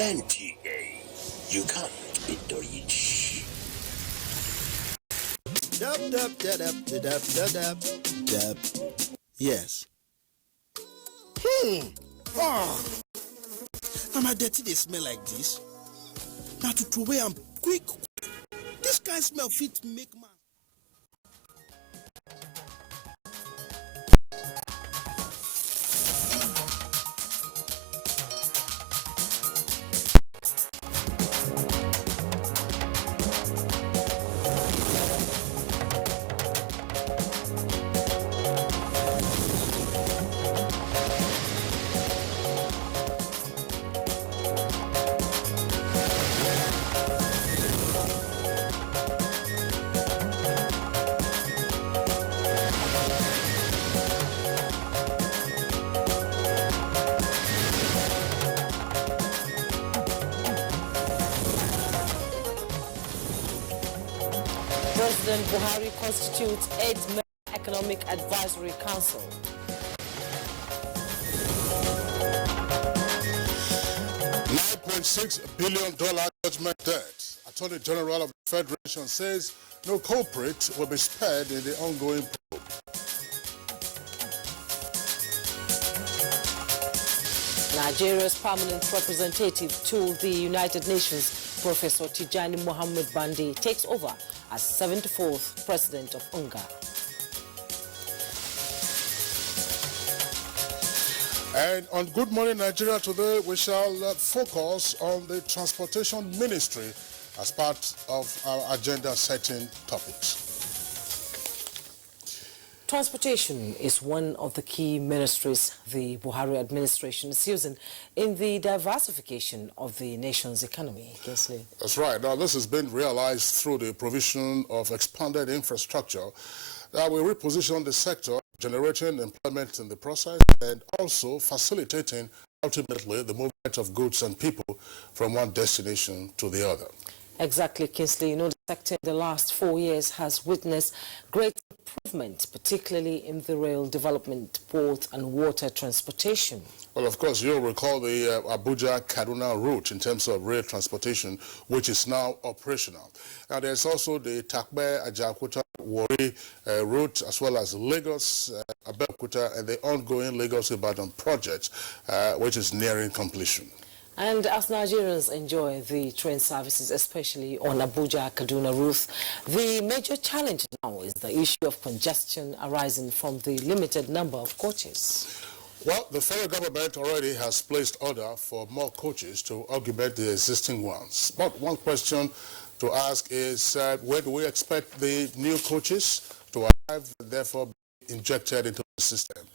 NTA, you can't beat the reach. Yes. Oh. Now my dirty they smell like this. Now to throw away I'm quick. This kind smell fit make man. President Buhari constitutes 8-member Economic Advisory Council. $9.6 billion judgment debt. Attorney General of the Federation says no culprit will be spared in the ongoing probe. Nigeria's permanent representative to the United Nations, Professor Tijani Mohammed Bande, takes over as 74th President of UNGA. And on Good Morning Nigeria today, we shall focus on the Transportation Ministry as part of our agenda-setting topics. Transportation is one of the key ministries the Buhari administration is using in the diversification of the nation's economy. Kingsley. That's right. Now, this has been realized through the provision of expanded infrastructure that will reposition the sector, generating employment in the process and also facilitating, ultimately, the movement of goods and people from one destination to the other. Exactly, Kingsley. You know, the sector in the last 4 years has witnessed great improvement, particularly in the rail development, port and water transportation. Well, of course, you'll recall the Abuja-Kaduna route in terms of rail transportation, which is now operational. Now, there's also the Takbe-Ajaokuta-Warri route, as well as Lagos-Abeokuta and the ongoing Lagos-Ibadan project, which is nearing completion. And as Nigerians enjoy the train services, especially on Abuja-Kaduna route, the major challenge now is the issue of congestion arising from the limited number of coaches. Well, the federal government already has placed order for more coaches to augment the existing ones. But one question to ask is, where do we expect the new coaches to arrive and therefore be injected into the system?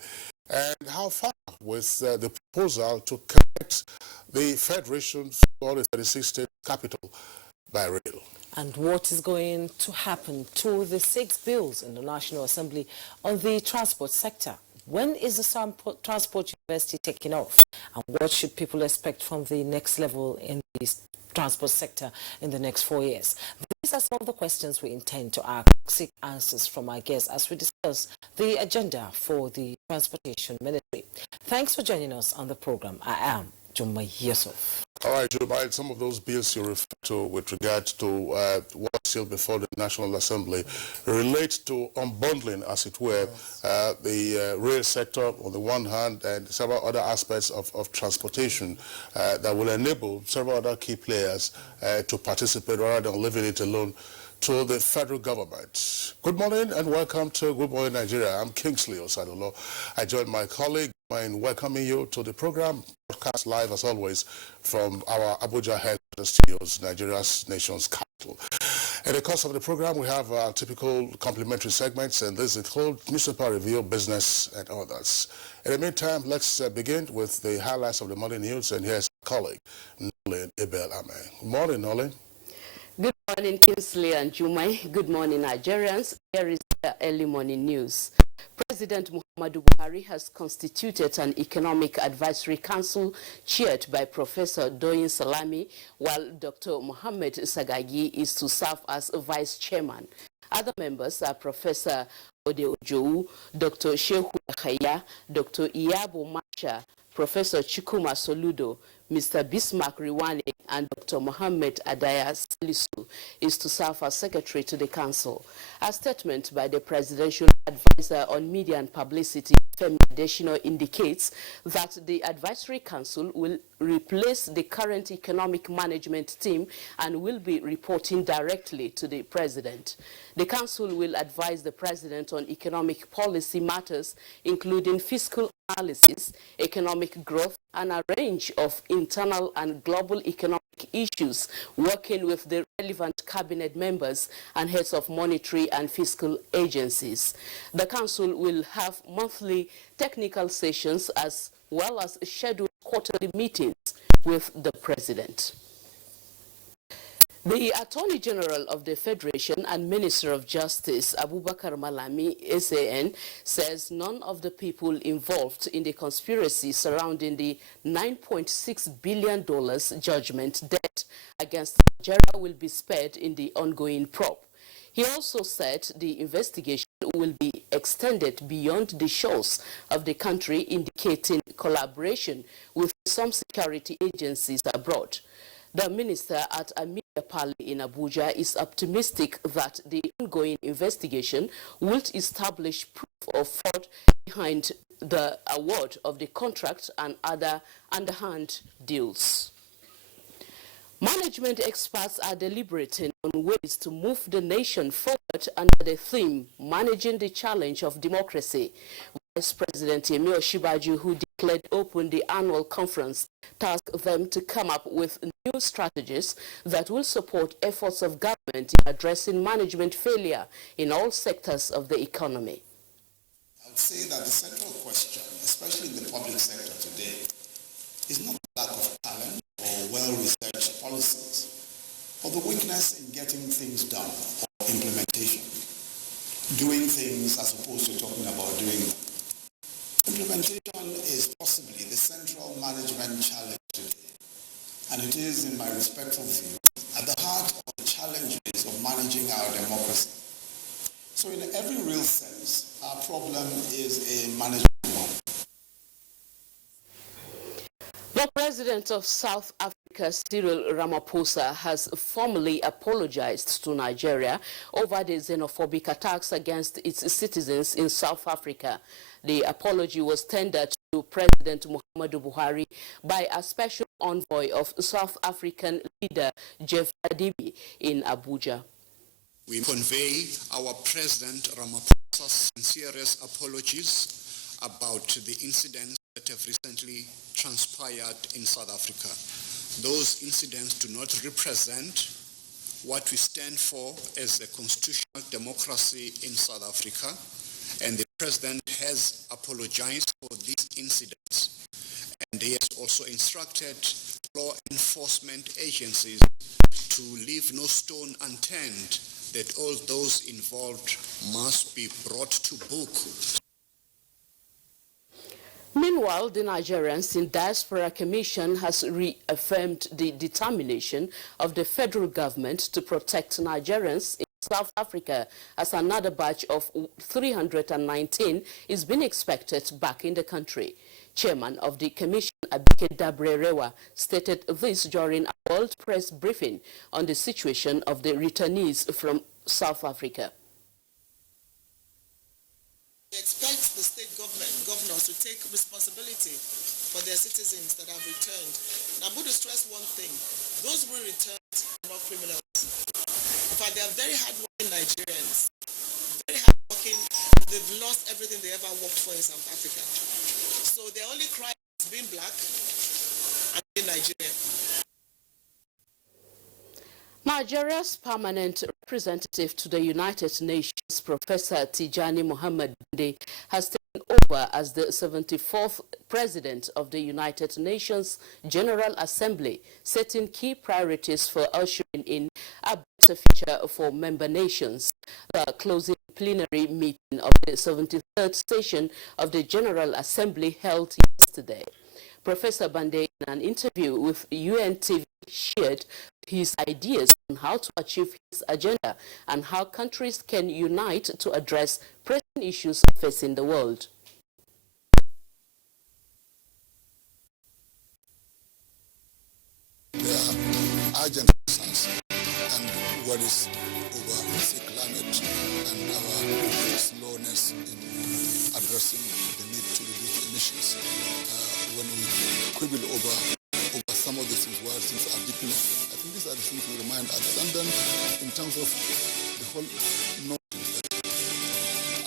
And how far with the proposal to connect the Federation for the 36 state capital by rail? And what is going to happen to the 6 bills in the National Assembly on the transport sector? When is the Transport University taking off? And what should people expect from the next level in the transport sector in the next 4 years? These are some of the questions we intend to seek answers from our guests as we discuss the agenda for the Transportation Ministry. Thanks for joining us on the program. I am Jumma Yusuf. All right, Jubai, some of those bills you refer to with regard to what's still before the National Assembly relate to unbundling, as it were, the rail sector on the one hand and several other aspects of transportation that will enable several other key players to participate rather than leaving it alone to the federal government. Good morning and welcome to Good Morning Nigeria. I'm Kingsley Osadolo. I join my colleague in welcoming you to the program, broadcast live as always from our Abuja headquarters studios, Nigeria's nation's capital. In the course of the program, we have typical complimentary segments, and these include newspaper review, business, and others. In the meantime, let's begin with the highlights of the morning news, and here's our colleague, Nolin Ebel-Ame. Good morning, Nolin. Good morning, Kingsley and Jumai. Good morning, Nigerians. Here is the early morning news. President Muhammadu Buhari has constituted an Economic Advisory Council chaired by Professor Doyin Salami, while Dr. Mohammed Sagagi is to serve as Vice Chairman. Other members are Professor Ode Ojou, Dr. Shehu Khaya, Dr. Iyabo Masha, Professor Chikuma Soludo, Mr. Bismarck Riwane, and Dr. Mohammed Adaya Salisu is to serve as secretary to the council. A statement by the presidential advisor on media and publicity, Femi Adesina, indicates that the advisory council will replace the current economic management team and will be reporting directly to the president. The council will advise the president on economic policy matters, including fiscal analysis, economic growth, and a range of internal and global economic issues, working with the relevant cabinet members and heads of monetary and fiscal agencies. The council will have monthly technical sessions as well as scheduled quarterly meetings with the president. The Attorney General of the Federation and Minister of Justice, Abubakar Malami, SAN, says none of the people involved in the conspiracy surrounding the $9.6 billion judgment debt against Nigeria will be spared in the ongoing probe. He also said the investigation will be extended beyond the shores of the country, indicating collaboration with some security agencies abroad. The minister at a media parley in Abuja is optimistic that the ongoing investigation will establish proof of fraud behind the award of the contract and other underhand deals. Management experts are deliberating on ways to move the nation forward under the theme, Managing the Challenge of Democracy. Vice President Yemi Osinbajo, who declared open the annual conference, tasked them to come up with new strategies that will support efforts of government in addressing management failure in all sectors of the economy. I would say that the central question, especially in the public sector today, is not the lack of talent or well-researched policies, but the weakness in getting things done or implementation. Doing things as opposed to talking about doing them. Implementation is possibly the central management challenge today, and it is, in my respectful view, at the heart of the challenges of managing our democracy. So in every real sense, our problem is a management one. The president of South Africa, Cyril Ramaphosa, has formally apologized to Nigeria over the xenophobic attacks against its citizens in South Africa. The apology was tendered to President Muhammadu Buhari by a special envoy of South African leader Jeff Adibi in Abuja. We convey our President Ramaphosa's sincerest apologies about the incidents that have recently transpired in South Africa. Those incidents do not represent what we stand for as a constitutional democracy in South Africa, and the President has apologized for these incidents, and he has also instructed law enforcement agencies to leave no stone unturned, that all those involved must be brought to book. Meanwhile, the Nigerians in Diaspora Commission has reaffirmed the determination of the federal government to protect Nigerians in South Africa, as another batch of 319 is being expected back in the country. Chairman of the Commission, Abike Dabrerewa, stated this during a World Press briefing on the situation of the returnees from South Africa. We expect the state governors to take responsibility for their citizens that have returned. And I'm going to stress one thing. Those who returned are not criminals. In fact, they are very hard-working Nigerians. Very hard-working. They've lost everything they ever worked for in South Africa. So their only crime is being black and being Nigerian. Nigeria's permanent representative to the United Nations, Professor Tijani Muhammad Bande, has taken over as the 74th President of the United Nations General Assembly, setting key priorities for ushering in a better future for member nations. The closing plenary meeting of the 73rd session of the General Assembly held yesterday. Professor Bande, in an interview with UNTV, shared his ideas on how to achieve his agenda and how countries can unite to address pressing issues facing the world. urgent concerns and worries over the climate and our slowness in addressing the need to reduce emissions. When we quibble over some of the things where things are deeply, I think these are the things we remind others. And then in terms of the whole notion that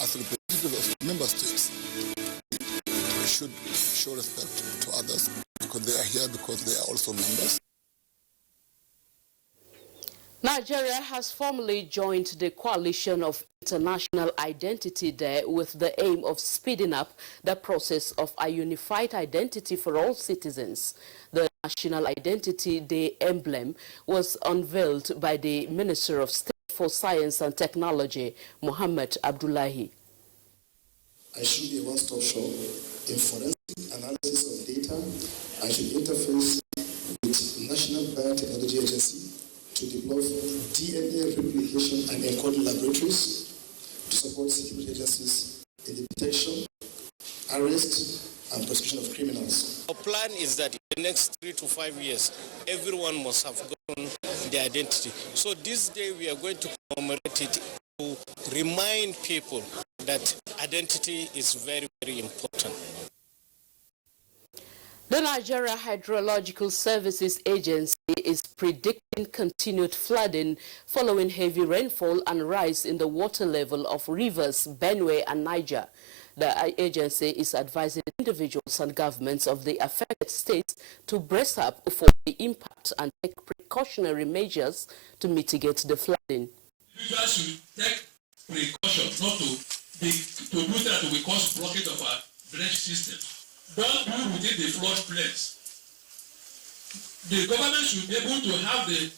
as representatives of member states, we should show respect to others because they are here because they are also members. Nigeria has formally joined the coalition of International Identity Day with the aim of speeding up the process of a unified identity for all citizens. The National Identity Day emblem was unveiled by the Minister of State for Science and Technology, Mohammed Abdullahi. I should be a one-stop shop in forensic analysis of data. I should interface with National Biotechnology Agency to develop DNA replication and encoding laboratories to support security agencies in the detection, arrest, and prosecution of criminals. Our plan is that in the next 3 to 5 years, everyone must have gotten their identity. So this day we are going to commemorate it to remind people that identity is very, very important. The Nigeria Hydrological Services Agency is predicting continued flooding following heavy rainfall and rise in the water level of rivers Benue and Niger. The agency is advising individuals and governments of the affected states to brace up for the impact and take precautionary measures to mitigate the flooding. Individuals should take precautions not to do that to cause blockage of our drainage system. Don't do within the floodplains. The government should be able to have the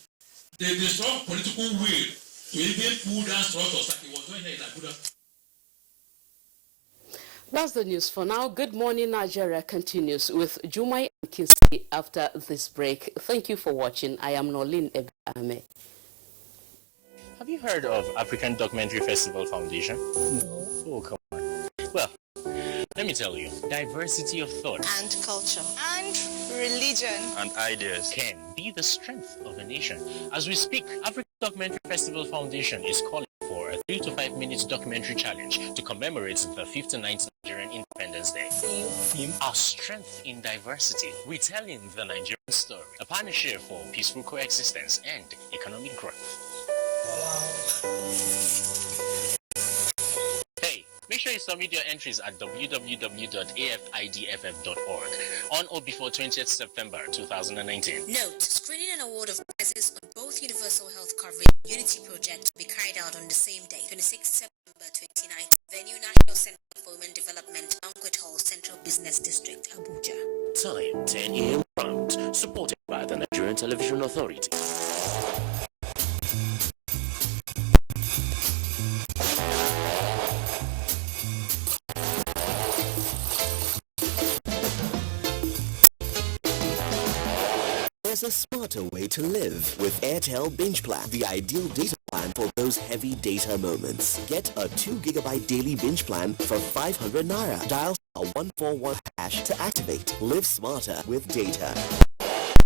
strong political will to even pull down structures like it was doing here in Abuja. That's the news for now. Good Morning Nigeria continues with Jumai and Kinsley after this break. Thank you for watching. I am Nolin Ebiame. Have you heard of African Documentary Festival Foundation? No. Oh, come on. Well, let me tell you, diversity of thought and culture and religion and ideas can be the strength of a nation. As we speak, African Documentary Festival Foundation is calling for a 3 to 5 minutes documentary challenge to commemorate the 59th Nigerian Independence Day. Theme: Our Strength in Diversity, retelling the Nigerian story, a partnership for peaceful coexistence and economic growth. Make sure you submit your entries at www.afidff.org on or before 20th September 2019. Note, screening and award of prizes on both Universal Health Coverage and Unity Project will be carried out on the same day, 26th September 2019. Venue: National Center for Women Development, Banquet Hall, Central Business District, Abuja. Time: 10 a.m. prompt. Supported by the Nigerian Television Authority. There's a smarter way to live with Airtel Binge Plan, the ideal data plan for those heavy data moments. Get a 2 GB daily binge plan for 500 Naira. Dial *141# to activate. Live smarter with data.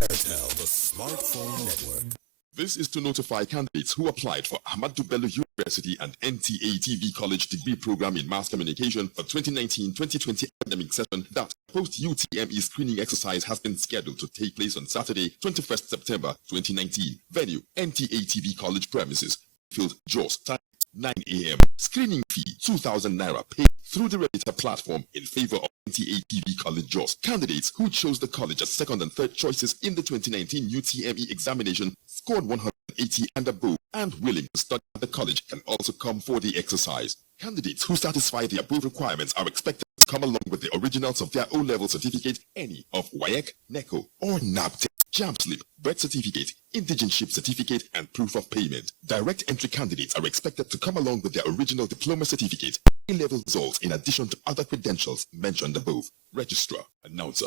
Airtel, the smartphone network. This is to notify candidates who applied for Ahmadu Bello University and NTA TV College degree program in mass communication for 2019-2020 academic session that post-UTME screening exercise has been scheduled to take place on Saturday, 21st September 2019. Venue: NTA TV College premises. Field: Jos. Time: 9 a.m. Screening fee: 2,000 Naira paid through the Reddit platform in favor of NTA TV College Jos. Candidates who chose the college as second and third choices in the 2019 UTME examination, scored 180 and above, and willing to study at the college can also come for the exercise. Candidates who satisfy the above requirements are expected to come along with the originals of their O-level certificate, any of WAEC, NECO, or NABTEC, JAMB slip, birth certificate, indigenship certificate, and proof of payment. Direct entry candidates are expected to come along with their original diploma certificate, A-level results, in addition to other credentials mentioned above. Registrar, announcer.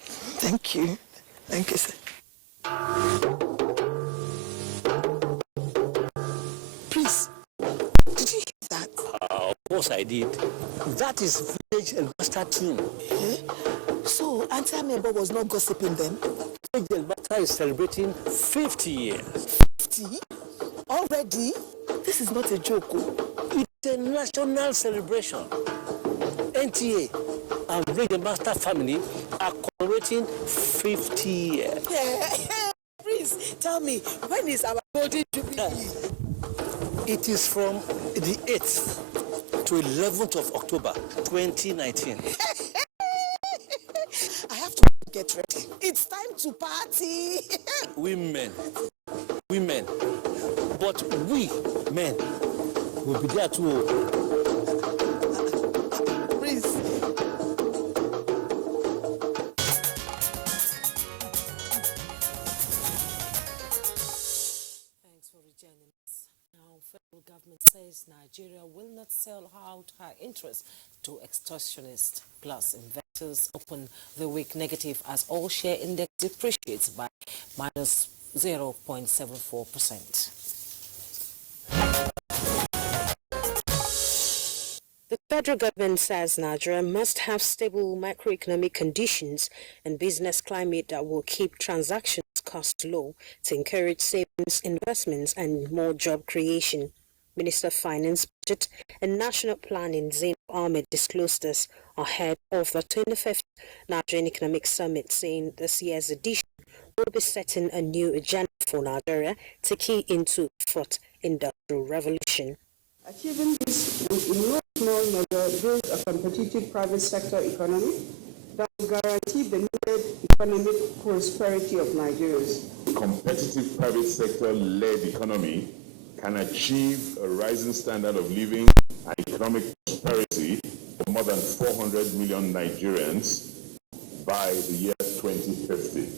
Thank you. Thank you, sir. Please, did you hear that? Of course I did. That is village and master team. So, Auntie Amebo was not gossiping then? Regent Master is celebrating 50 years. 50? Already? This is not a joke. It's a national celebration. NTA and Regent Master family are commemorating 50 years. Please, tell me, when is our golden jubilee? It is from the 8th to 11th of October 2019. I have to get ready. It's time to party. Women. But we, men, will be there too. Please. Thanks for rejoining us. Now, federal government says Nigeria will not sell out her interest to extortionists. Plus, investors open the week negative as all share index depreciates by minus 0.74%. The federal government says Nigeria must have stable macroeconomic conditions and business climate that will keep transactions costs low to encourage savings, investments, and more job creation. Minister of Finance, Budget and National Planning Zainab Ahmed disclosed this ahead of the 25th Nigerian Economic Summit, saying this year's edition will be setting a new agenda for Nigeria to key into the fourth industrial revolution. Achieving this will in no small measure build a competitive private sector economy that will guarantee the needed economic prosperity of Nigerians. A competitive private sector-led economy can achieve a rising standard of living and economic prosperity for more than 400 million Nigerians by the year 2050.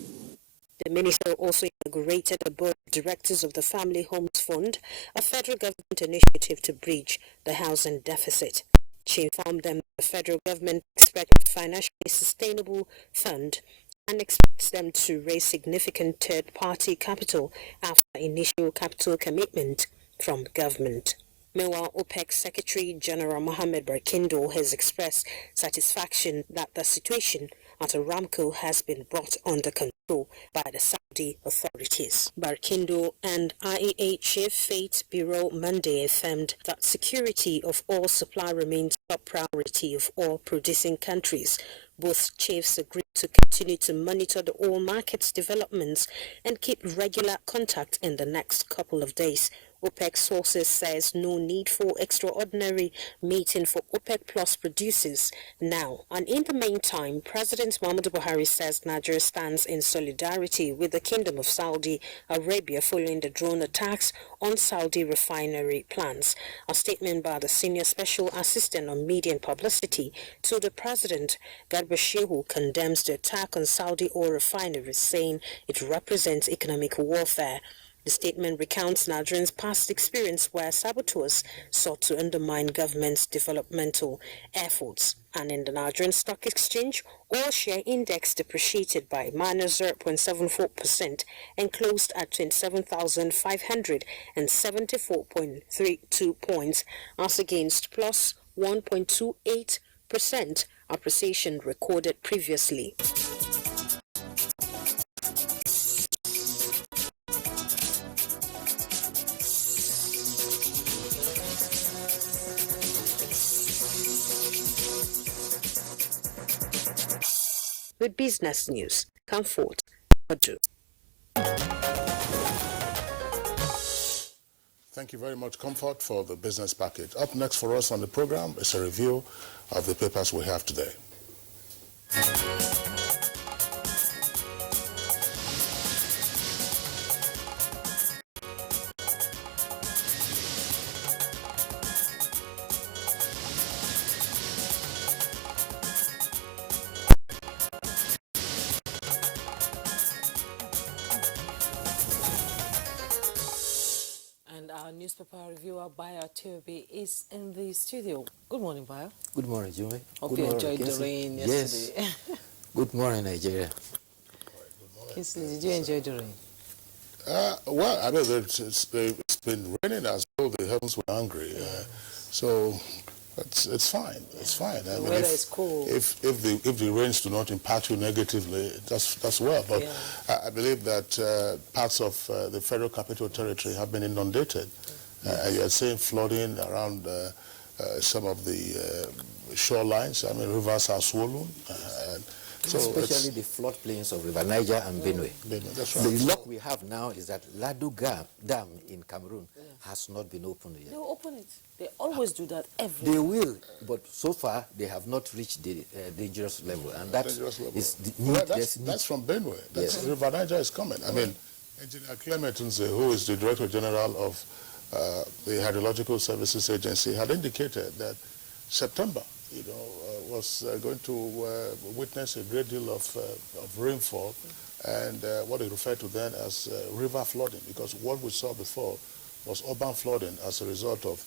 The minister also inaugurated the board of directors of the Family Homes Fund, a federal government initiative to bridge the housing deficit. She informed them the federal government expects a financially sustainable fund and expects them to raise significant third-party capital after initial capital commitment from government. Meanwhile, OPEC Secretary General Mohammed Barkindo has expressed satisfaction that the situation at Aramco has been brought under control by the Saudi authorities. Barkindo and IEA Chief Fate Bureau Monday affirmed that security of oil supply remains top priority of oil-producing countries. Both chiefs agreed to continue to monitor the oil market's developments and keep regular contact in the next couple of days. OPEC sources says no need for extraordinary meeting for OPEC Plus producers now. And in the meantime, President Muhammadu Buhari says Nigeria stands in solidarity with the Kingdom of Saudi Arabia following the drone attacks on Saudi refinery plants. A statement by the Senior Special Assistant on Media and Publicity to the President, Garba Shehu, condemns the attack on Saudi oil refineries, saying it represents economic warfare. The statement recounts Nigerians' past experience where saboteurs sought to undermine government's developmental efforts. And in the Nigerian Stock Exchange, oil share index depreciated by minus 0.74% and closed at 27,574.32 points as against plus 1.28% appreciation recorded previously. With business news, Comfort, Adu. Thank you very much, Comfort, for the business package. Up next for us on the program is a review of the papers we have today. Newspaper reviewer Bayo Tiobi is in the studio. Good morning, Bayo. Good morning, Jimmy. Hope you enjoyed the rain yesterday. Yes. Good morning, Nigeria. Kinsley, did you enjoy the rain? Well, I mean, it's been raining as though the heavens were angry. So It's fine. It's fine. The weather is cool. If the rains do not impact you negatively, that's well. But I believe that parts of the Federal Capital Territory have been inundated. You are seeing flooding around some of the shorelines. I mean, rivers are swollen. So especially the floodplains of River Niger and Benue. That's right. The luck we have now is that Ladoga Dam in Cameroon has not been opened yet. They will open it. They always do that every They will, but so far they have not reached the dangerous level, and that is that's from Benue. River Niger is coming. I mean, Engineer Clement Nze, who is the Director General of the Hydrological Services Agency, had indicated that September, was going to witness a great deal of rainfall, and what he referred to then as river flooding, because what we saw before was urban flooding as a result of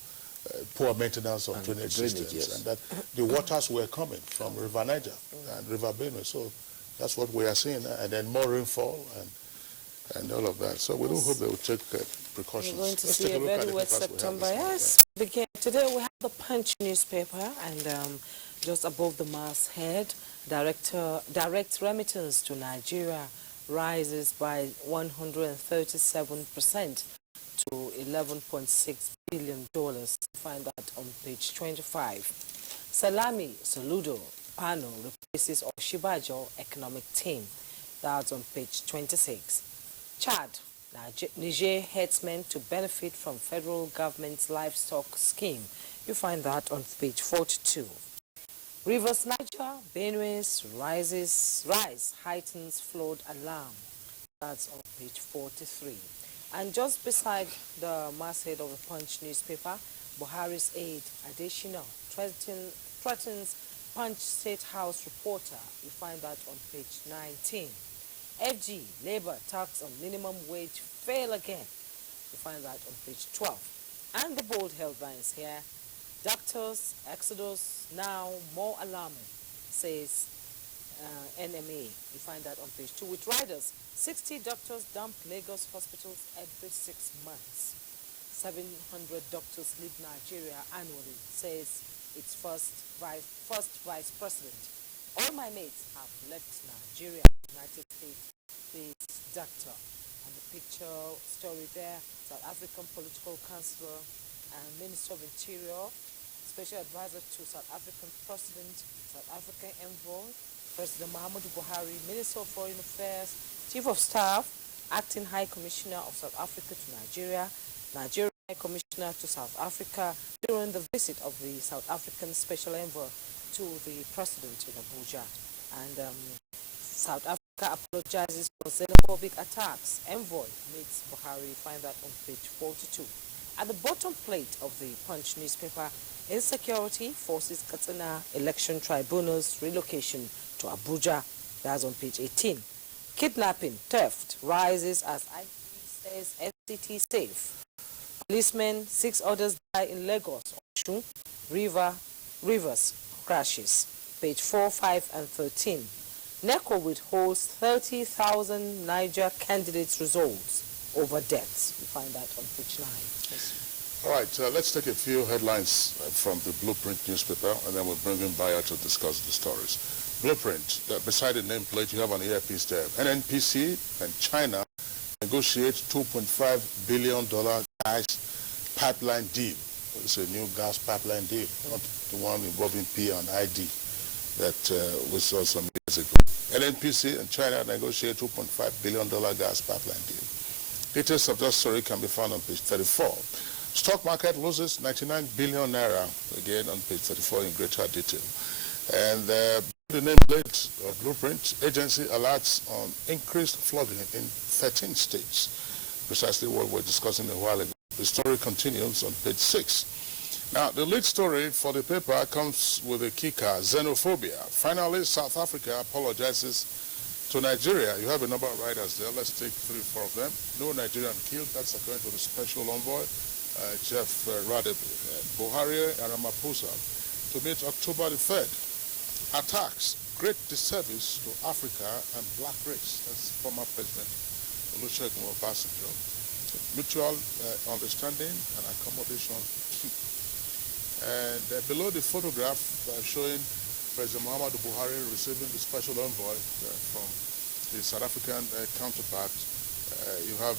poor maintenance of drainage systems, and that the waters were coming from River Niger and River Benue. So that's what we are seeing, and then more rainfall and all of that. So we do hope they will take precautions. We're going to see a very wet September. Yes. Today we have the Punch newspaper, and just above the masthead, direct remittance to Nigeria rises by 137% to $11.6 billion. Find that on page 25. Salami Soludo Pano replaces Oshibajo economic team. That's on page 26. Chad, Niger herdsmen to benefit from federal government's livestock scheme. You find that on page 42. Rivers Niger, Benue's rise heightens flood alarm. That's on page 43. And just beside the masthead of the Punch newspaper, Buhari's aide, additional, threatens Punch State House reporter. You find that on page 19. FG, Labour tax on minimum wage fail again. You find that on page 12. And the bold headlines here. Doctors, exodus now more alarming, says NMA. You find that on page 2. With riders, 60 doctors dump Lagos hospitals every 6 months. 700 doctors leave Nigeria annually, says its first vice president. All my mates have left Nigeria, United States-based doctor. And the picture story there, South African political counselor and Minister of Interior, Special Advisor to South African President, South African Envoy, President Muhammadu Buhari, Minister of Foreign Affairs, Chief of Staff, Acting High Commissioner of South Africa to Nigeria, Nigerian High Commissioner to South Africa during the visit of the South African Special Envoy to the President in Abuja. And South Africa apologizes for xenophobic attacks. Envoy meets Buhari. Find that on page 42. At the bottom plate of the Punch newspaper, insecurity forces Katsina election tribunal's relocation to Abuja. That's on page 18. Kidnapping, theft rises as IP says FCT safe. Policemen, 6 others die in Lagos. Oshun, Rivers crashes. Page 4, 5, and 13. NECO withholds 30,000 Niger candidates' results over deaths. You find that on page 9. Yes. All right, let's take a few headlines from the Blueprint newspaper, and then we'll bring in Bayer to discuss the stories. Blueprint, beside the nameplate, you have an earpiece there. NNPC and China negotiate $2.5 billion gas pipeline deal. It's a new gas pipeline deal, not the one involving P and ID that we saw some years ago. NNPC and China negotiate $2.5 billion gas pipeline deal. Details of that story can be found on page 34. Stock market loses 99 billion naira, again on page 34 in greater detail. And the nameplate of Blueprint agency alerts on increased flooding in 13 states, precisely what we're discussing a while ago. The story continues on page 6. Now, the lead story for the paper comes with a kicker, xenophobia. Finally, South Africa apologizes to Nigeria. You have a number of riders there. Let's take 3 or 4 of them. No Nigerian killed. That's according to the special envoy, Jeff Radebe. Buhari and Ramaphosa to meet October the 3rd. Attacks, great disservice to Africa and black race. That's former President Olusegun Obasanjo. Mutual understanding and accommodation key. And below the photograph showing President Muhammadu Buhari receiving the special envoy from his South African counterpart, you have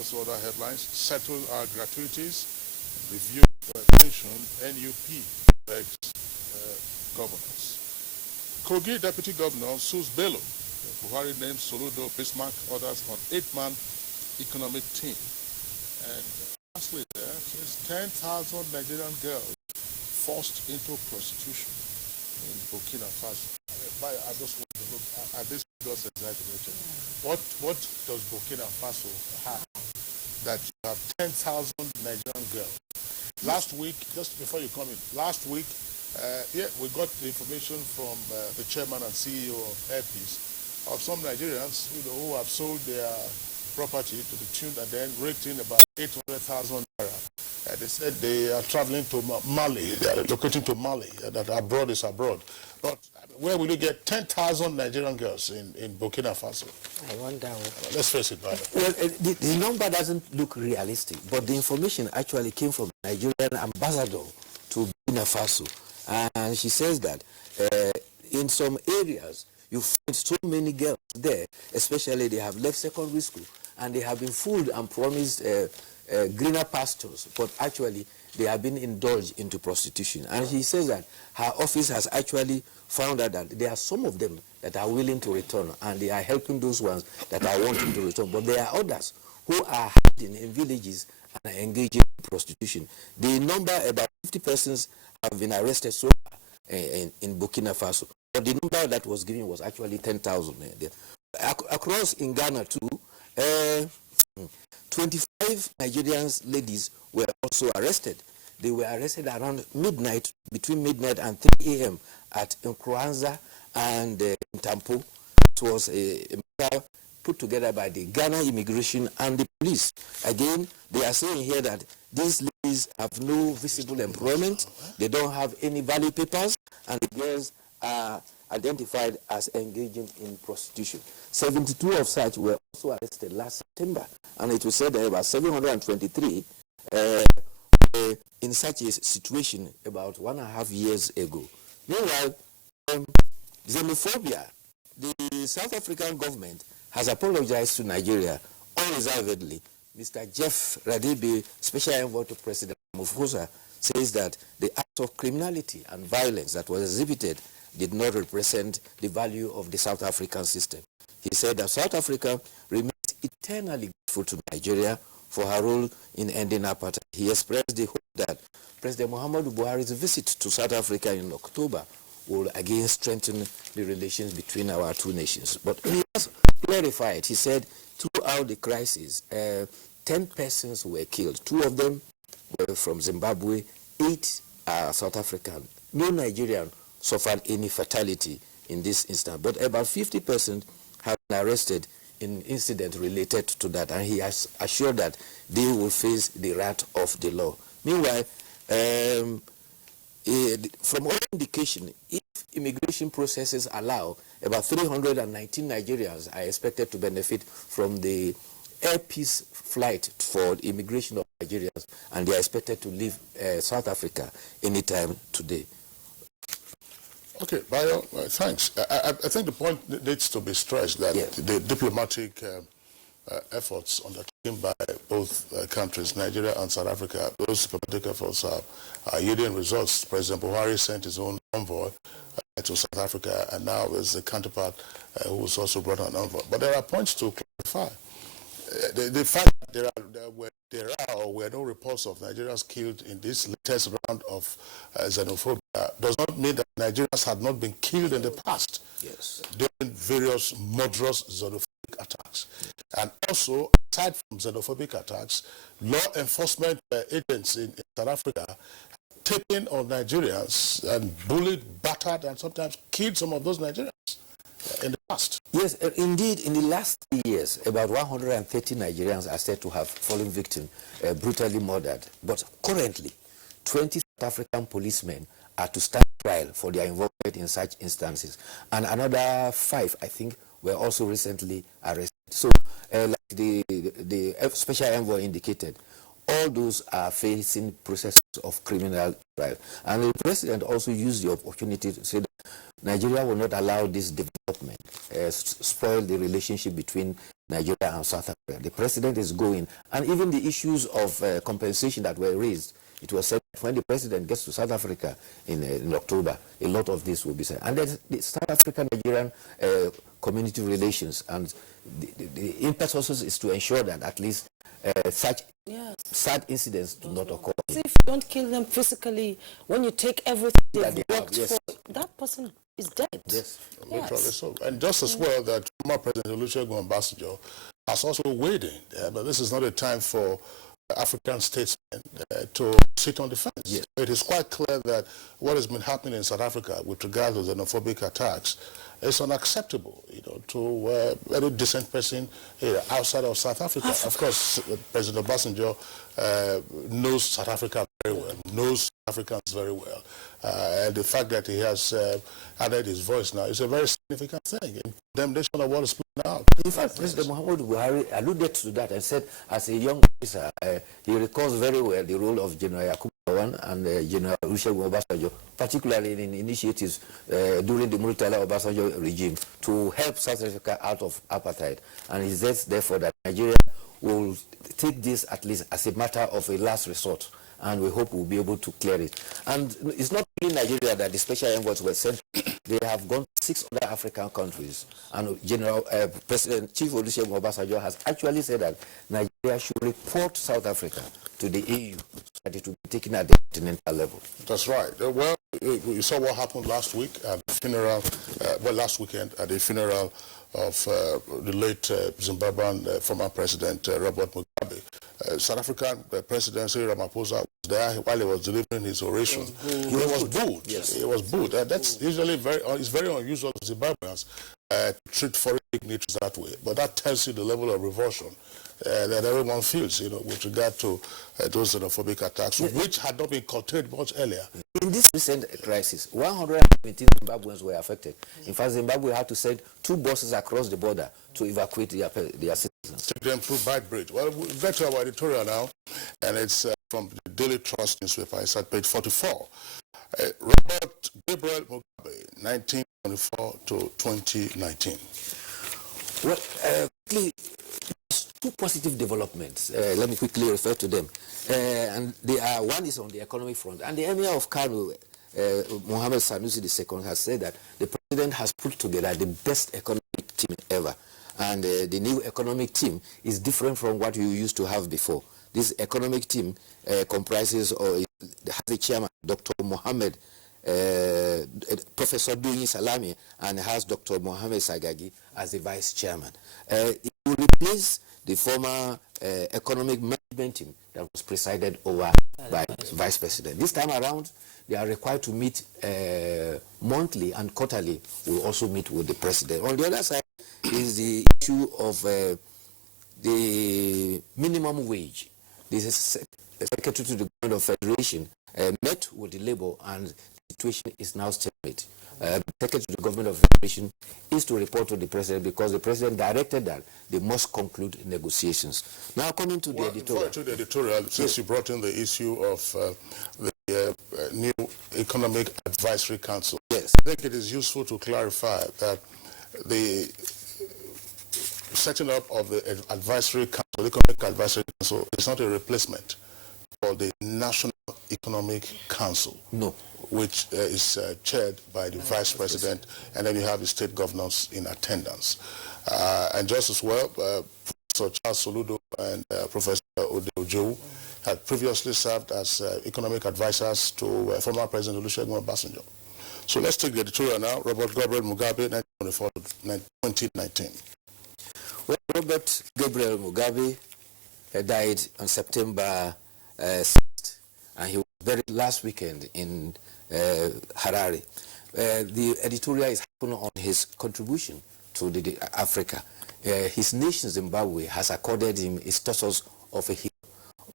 also other headlines: settle our gratuities, review pension, NUP begs governors. Kogi Deputy Governor sues Bello. Buhari names Soludo, Bismarck, others on 8-man economic team. And lastly there, says 10,000 Nigerian girls forced into prostitution in Burkina Faso. I just want to look at this figures exaggeration. What does Burkina Faso have that you have 10,000 Nigerian girls? Last week, just before you come in, last week, we got the information from the chairman and CEO of Airpeace of some Nigerians who have sold their property to the tune and then raked in about 800,000 naira. They said they are traveling to Mali, they are locating to Mali, that abroad is abroad. But where will you get 10,000 Nigerian girls in Burkina Faso? I wonder. Let's face it, brother. Well, the number doesn't look realistic, but the information actually came from the Nigerian ambassador to Burkina Faso. And she says that in some areas, you find so many girls there, especially they have left secondary school, and they have been fooled and promised greener pastures, but actually they have been indulged into prostitution. And she says that her office has actually found out that there are some of them that are willing to return, and they are helping those ones that are wanting to return. But there are others who are hiding in villages and are engaging in prostitution. The number, about 50 persons, have been arrested so far in Burkina Faso. But the number that was given was actually 10,000. Across in Ghana too, 25 Nigerian ladies were also arrested. They were arrested around midnight, between midnight and 3 a.m. at Nkranza and Tampo. It was a matter put together by the Ghana Immigration and the police. Again, they are saying here that these ladies have no visible employment, they don't have any valid papers, and the girls are identified as engaging in prostitution. 72 of such were also arrested last September, and it was said that about 723 were in such a situation about 1.5 years ago. Meanwhile, xenophobia, the South African government has apologized to Nigeria unreservedly. Mr. Jeff Radebe, Special Envoy to President Ramaphosa, says that the act of criminality and violence that was exhibited did not represent the value of the South African system. He said that South Africa remains eternally grateful to Nigeria for her role in ending apartheid. He expressed the hope that President Muhammadu Buhari's visit to South Africa in October will again strengthen the relations between our two nations. But he has clarified, he said, throughout the crisis, 10 persons were killed. 2 of them were from Zimbabwe, 8 are South African. No Nigerian suffered any fatality in this instance, but about 50% have been arrested in incidents related to that, and he has assured that they will face the wrath of the law. Meanwhile, from all indication, if immigration processes allow, about 319 Nigerians are expected to benefit from the Airpeace flight for the immigration of Nigerians, and they are expected to leave South Africa anytime today. Okay, Bayo, thanks. I think the point needs to be stressed that the diplomatic efforts undertaken by both countries, Nigeria and South Africa, those diplomatic efforts are yielding results. President Buhari sent his own envoy to South Africa, and now there's a counterpart who was also brought an envoy. But there are points to clarify. The fact that there are or were no reports of Nigerians killed in this latest round of xenophobia does not mean that Nigerians had not been killed in the past during various murderous xenophobic attacks. And also, aside from xenophobic attacks, law enforcement agents in South Africa have taken on Nigerians and bullied, battered, and sometimes killed some of those Nigerians in the past. Yes, indeed, in the last 3 years, about 130 Nigerians are said to have fallen victim, brutally murdered. But currently, 20 South African policemen are to stand trial for their involvement in such instances. And another 5, I think, were also recently arrested. So, like the Special Envoy indicated, all those are facing processes of criminal trial. And the president also used the opportunity to say that Nigeria will not allow this development spoil the relationship between Nigeria and South Africa. The president is going, and even the issues of compensation that were raised, it was said that when the president gets to South Africa in October, a lot of this will be said. And then the South African-Nigerian community relations, and the impetus is to ensure that at least such sad incidents do not occur. See, if you don't kill them physically, when you take everything they've worked for, that person is dead. Yes, literally so. And just as well that former President Olusegun Obasanjo has also weighed in, but this is not a time for African statesmen to sit on the fence. Yes. It is quite clear that what has been happening in South Africa with regard to xenophobic attacks is unacceptable, to any decent person outside of South Africa. Of course, President Obasanjo knows South Africa very well, knows Africans very well. And the fact that he has added his voice now is a very significant thing in condemnation of what is playing out. In fact, President Muhammadu Buhari alluded to that and said, as a young officer, he recalls very well the role of General Yakubu Gowon and General Olusegun Obasanjo, particularly in initiatives during the Murtala Obasanjo regime to help South Africa out of apartheid. And he says, therefore, that Nigeria will take this at least as a matter of a last resort, and we hope we'll be able to clear it. And it's not only Nigeria that the special envoys were sent. They have gone to 6 other African countries. And President Chief Olusegun Obasanjo has actually said that Nigeria should report South Africa to the EU so that it will be taken at the continental level. That's right. Well, you saw what happened last week at the funeral, last weekend at the funeral of the late Zimbabwean former President Robert Mugabe. South African President Cyril Ramaphosa was there while he was delivering his oration. He was booed. Yes. He was booed. That's usually it's very unusual for Zimbabweans to treat foreign dignitaries that way. But that tells you the level of revulsion that everyone feels, with regard to those xenophobic attacks, which had not been curtailed much earlier. In this recent crisis, 117 Zimbabweans were affected. In fact, Zimbabwe had to send 2 buses across the border to evacuate their citizens. Take them through Bike Bridge. Well, we'll get to our editorial now, and it's from the Daily Trust newspaper. It's at page 44. Robert Gabriel Mugabe, 1924 to 2019. Well, quickly, 2 positive developments. Let me quickly refer to them. And they are, one is on the economic front. And the Emir of Kano, Mohammed Sanusi II, has said that the president has put together the best economic team ever. And the new economic team is different from what you used to have before. This economic team comprises, or has a chairman, Dr. Mohammed, Professor Duni Salami, and has Dr. Mohammed Sagagi as the vice chairman. It will replace the former economic management team that was presided over by vice president. This time around, they are required to meet monthly, and quarterly will also meet with the president. On the other side is the issue of the minimum wage. This is Secretary to the Government of Federation met with the labor, and the situation is now stalemate. The Secretary to the Government of Federation is to report to the president, because the president directed that they must conclude negotiations. Now, coming to the editorial. To the editorial, since you brought in the issue of the new Economic Advisory Council, yes, I think it is useful to clarify that the setting up of the Advisory Council, the Economic Advisory Council, is not a replacement for the National Economic Council. No. Which is chaired by the vice president, and then you have the state governors in attendance. And just as well, Professor Charles Soludo and Professor Ode Ojo had previously served as economic advisors to former President Olusegun Obasanjo. So let's take the editorial now. Robert Gabriel Mugabe, 1924 to 2019. Well, Robert Gabriel Mugabe died on September 6th, and he was buried last weekend in Harare. The editorial is happening on his contribution to the Africa. His nation, Zimbabwe, has accorded him a status of a hero,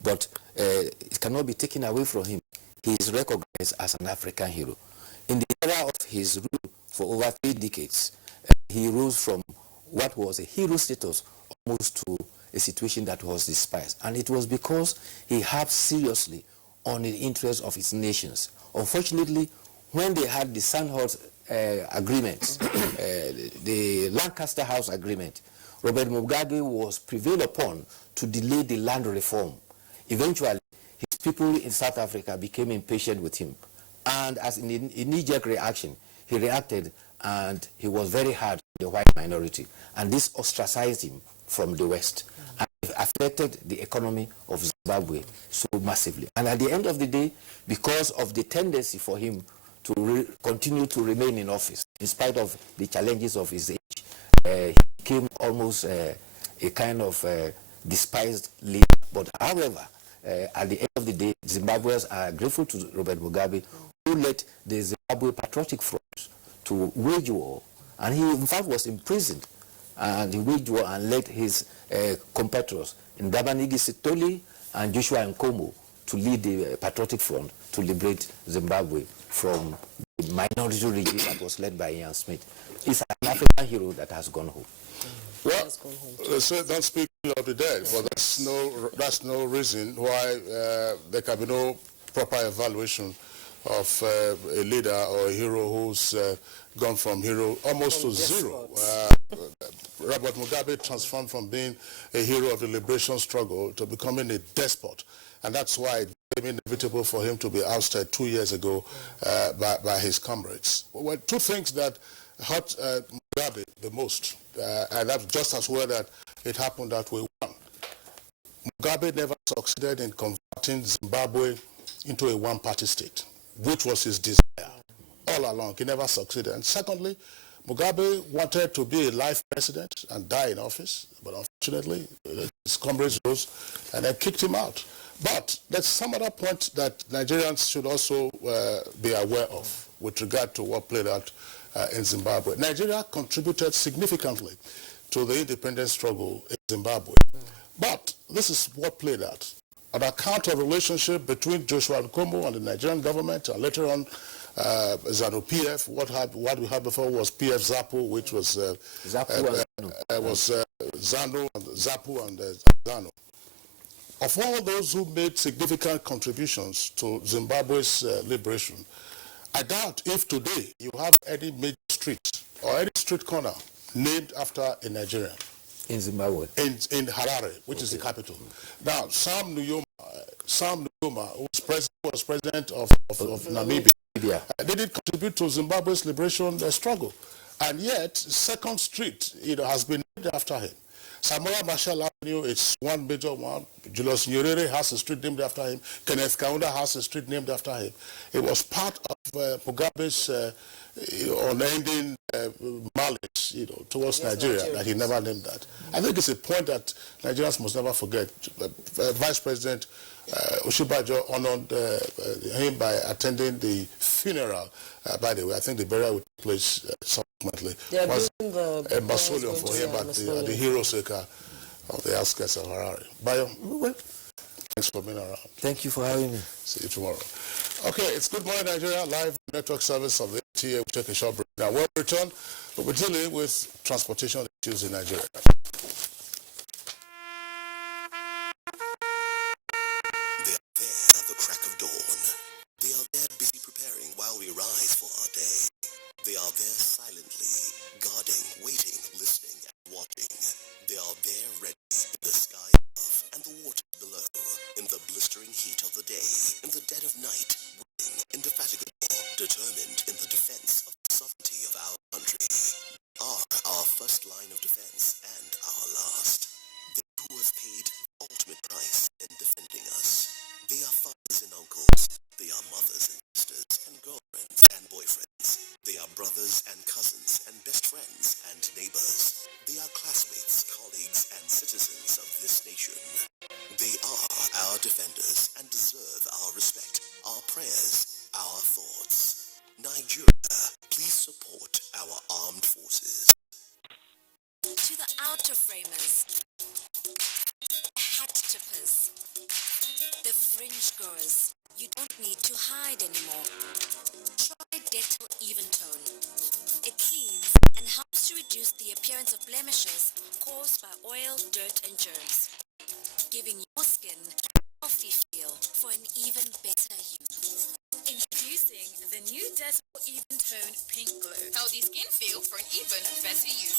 but it cannot be taken away from him. He is recognized as an African hero. In the era of his rule for over 3 decades, he rose from what was a hero status almost to a situation that was despised. And it was because he harped seriously on the interests of his nations. Unfortunately, when they had the Sandhurst agreement, the Lancaster House agreement, Robert Mugabe was prevailed upon to delay the land reform. Eventually, his people in South Africa became impatient with him. And as in a knee-jerk reaction, he reacted and he was very hard on the white minority. And this ostracized him from the West. And it affected the economy of Zimbabwe so massively. And at the end of the day, because of the tendency for him to continue to remain in office, in spite of the challenges of his age, he became almost a kind of despised leader. But however, at the end of the day, Zimbabweans are grateful to Robert Mugabe, who led the Zimbabwe Patriotic Front to wage war. And he, in fact, was imprisoned. And he waged war and led his compatriots, Ndabanigi Sitoli and Joshua Nkomo, to lead the Patriotic Front to liberate Zimbabwe from the minority regime that was led by Ian Smith. He's an African hero that has gone home. Well, so don't speak of the dead, but that's no reason why there can be no proper evaluation of a leader or a hero who's gone from hero almost to zero. Robert Mugabe transformed from being a hero of the liberation struggle to becoming a despot. And that's why it became inevitable for him to be ousted 2 years ago by his comrades. Well, two things that hurt Mugabe the most, and that's just as well that it happened that way. One, Mugabe never succeeded in converting Zimbabwe into a one-party state, which was his desire all along. He never succeeded. And secondly, Mugabe wanted to be a life president and die in office, but unfortunately, his comrades rose and they kicked him out. But there's some other point that Nigerians should also be aware of with regard to what played out in Zimbabwe. Nigeria contributed significantly to the independence struggle in Zimbabwe. But this is what played out. On account of the relationship between Joshua Nkomo and the Nigerian government, and later on ZANU-PF, what we had before was PF ZAPU, which was ZANU and ZAPU and ZANU. Of all those who made significant contributions to Zimbabwe's liberation, I doubt if today you have any major street or any street corner named after a Nigerian. In Zimbabwe? In Harare, which is the capital. Now, Sam Nujoma, who was president of Namibia, didn't contribute to Zimbabwe's liberation struggle. And yet, Second Street has been named after him. Samora Machel Avenue, it's one major one. Julius Nyerere has a street named after him. Kenneth Kaunda has a street named after him. It was part of Mugabe's unending malice, towards Nigeria, that he never named that. I think it's a point that Nigerians must never forget. Vice President Oshibajo honored him by attending the funeral. By the way, I think the burial would take place subsequently. Was a mausoleum for him at the Hiroseka of the outskirts of Harare. Bayo, thanks for being around. Thank you for having me. See you tomorrow. Okay, it's Good Morning Nigeria, live network service of the ATA. We'll take a short break. Now, when we return, we'll be dealing with transportation issues in Nigeria. They are there at the crack of dawn. They are there busy preparing while we rise for our day. They are there silently, guarding, waiting, listening, and watching. They are there ready in the sky above and the water below, in the blistering heat of the day, in the dead of night, willing, indefatigable, determined in the defense of the sovereignty of our country. They are our first line of defense and our last. They who have paid the ultimate price in defending us. They are fathers and uncles. They are mothers and sisters and girlfriends and boyfriends. They are brothers and cousins and best friends and neighbors. They are classmates, colleagues, and citizens of this nation. They are our defenders and deserve our respect, our prayers, our thoughts. Nigeria, please support our armed forces. To the outer framers, the hat tippers, the fringe growers, you don't need to hide anymore. Try Dettol Even Tone. It cleans and helps to reduce the appearance of blemishes caused by oil, dirt and germs, giving your skin a healthy feel for an even better you. Introducing the new Dettol Even Tone Pink Glow. Healthy skin feel for an even better you.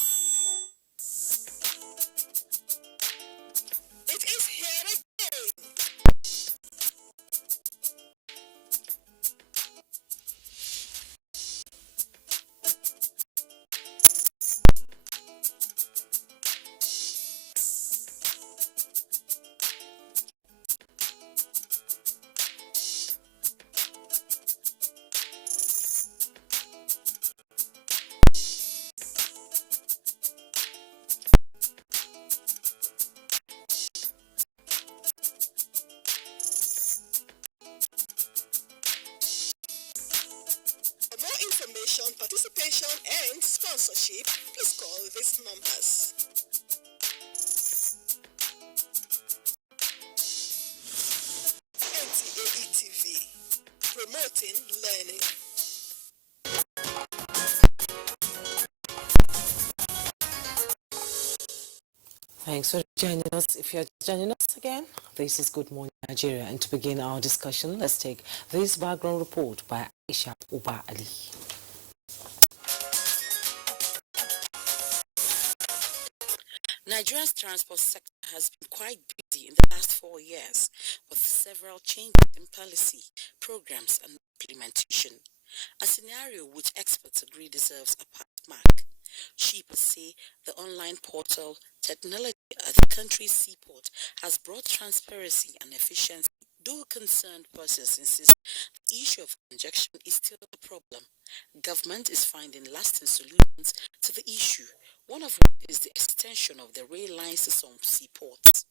It is here again. For more information, participation, and sponsorship, please call these numbers. NTAE TV, promoting learning. Thanks for joining us. If you're joining us again, this is Good Morning Nigeria. And to begin our discussion, let's take this background report by Aisha Uba Ali. Nigeria's transport sector has been quite busy in the past 4 years with several changes in policy, programs and implementation, a scenario which experts agree deserves a pass mark. Shippers say the online portal technology at the country's seaport has brought transparency and efficiency, though concerned persons insist the issue of congestion is still a problem. Government is finding lasting solutions to the issue, one of which is the extension of the rail lines to some seaports.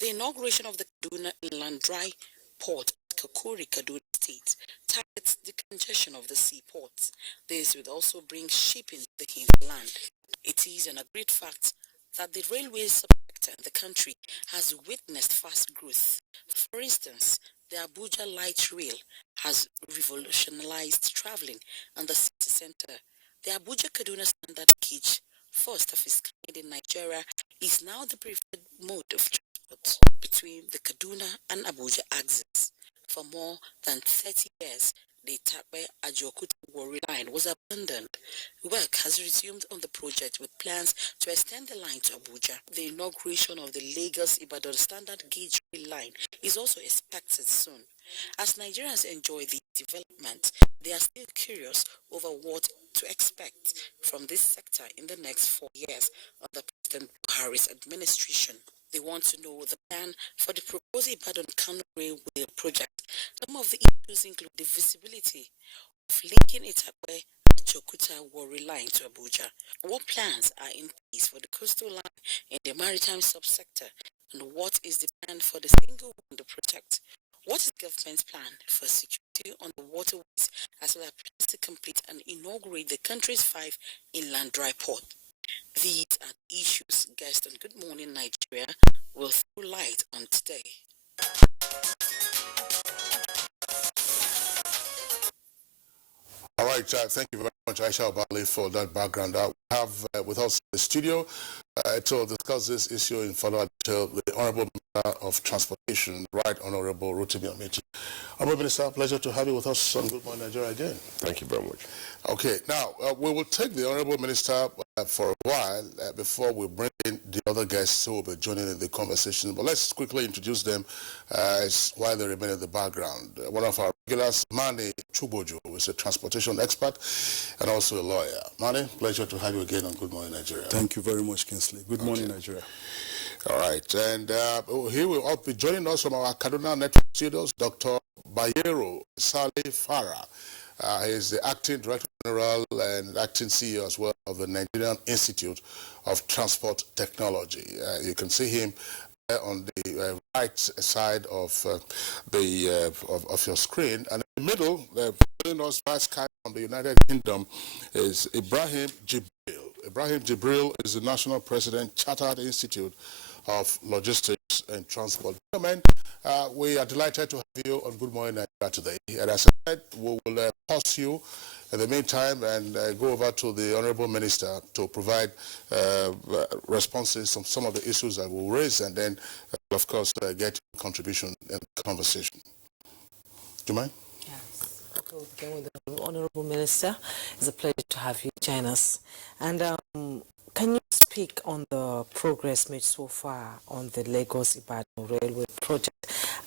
The inauguration of the Kaduna Inland Dry Port at Kakuri, Kaduna State, targets the congestion of the seaports. This would also bring shipping to the hinterland. It is an agreed fact that the railway sector in the country has witnessed fast growth. For instance, the Abuja Light Rail has revolutionized traveling in the city center. The Abuja-Kaduna Standard Gauge, first of its kind in Nigeria, is now the preferred mode of transport between the Kaduna and Abuja axis. For more than 30 years, the Itakpe-Ajokuta-Warri line was abandoned. Work has resumed on the project with plans to extend the line to Abuja. The inauguration of the Lagos-Ibadan Standard Gauge Rail line is also expected soon. As Nigerians enjoy the development, they are still curious over what to expect from this sector in the next 4 years under President Buhari's administration. They want to know the plan for the proposed Ibadan-Kano Railway project. Some of the issues include the visibility of linking Itakpe-Ajokuta-Warri line to Abuja. What plans are in place for the coastal line in the maritime subsector, and what is the plan for the single window project? What is the government's plan for security on the waterways, as well as plans to complete and inaugurate the country's 5 inland dry port? These are the issues guests on Good Morning Nigeria will throw light on today. All right, thank you very much, Aisha Obali, for that background. We have with us in the studio to discuss this issue in further detail the Honorable Minister of Transportation, Right Honorable Rotimi Amechi. Honorable Minister, pleasure to have you with us on Good Morning Nigeria again. Thank you very much. Okay, now we will take the Honorable Minister for a while before we bring in the other guests who will be joining in the conversation. But let's quickly introduce them while they remain in the background. One of our regulars, Mani Chubojo, who is a transportation expert and also a lawyer. Mani, pleasure to have you again on Good Morning Nigeria. Thank you very much, Kinsley. Good morning, Nigeria. All right, and here will all be joining us from our Kaduna Network Studios, Dr. Bayero Saleh Farah. He is the Acting Director General and Acting CEO as well of the Nigerian Institute of Transport Technology. You can see him on the right side of your screen, and in the middle, joining us via Skype from the United Kingdom is Ibrahim Jibril. Ibrahim Jibril is the National President, Chartered Institute of Logistics and Transport. Gentlemen, We are delighted to have you on Good Morning Nigeria today. And as I said, we will pause you in the meantime and go over to the Honorable Minister to provide responses on some of the issues that we'll raise, and then, of course, get your contribution in the conversation. Do you mind? Yes. We'll begin with the Honorable Minister. It's a pleasure to have you join us. And can you speak on the progress made so far on the Lagos-Ibadan Railway project,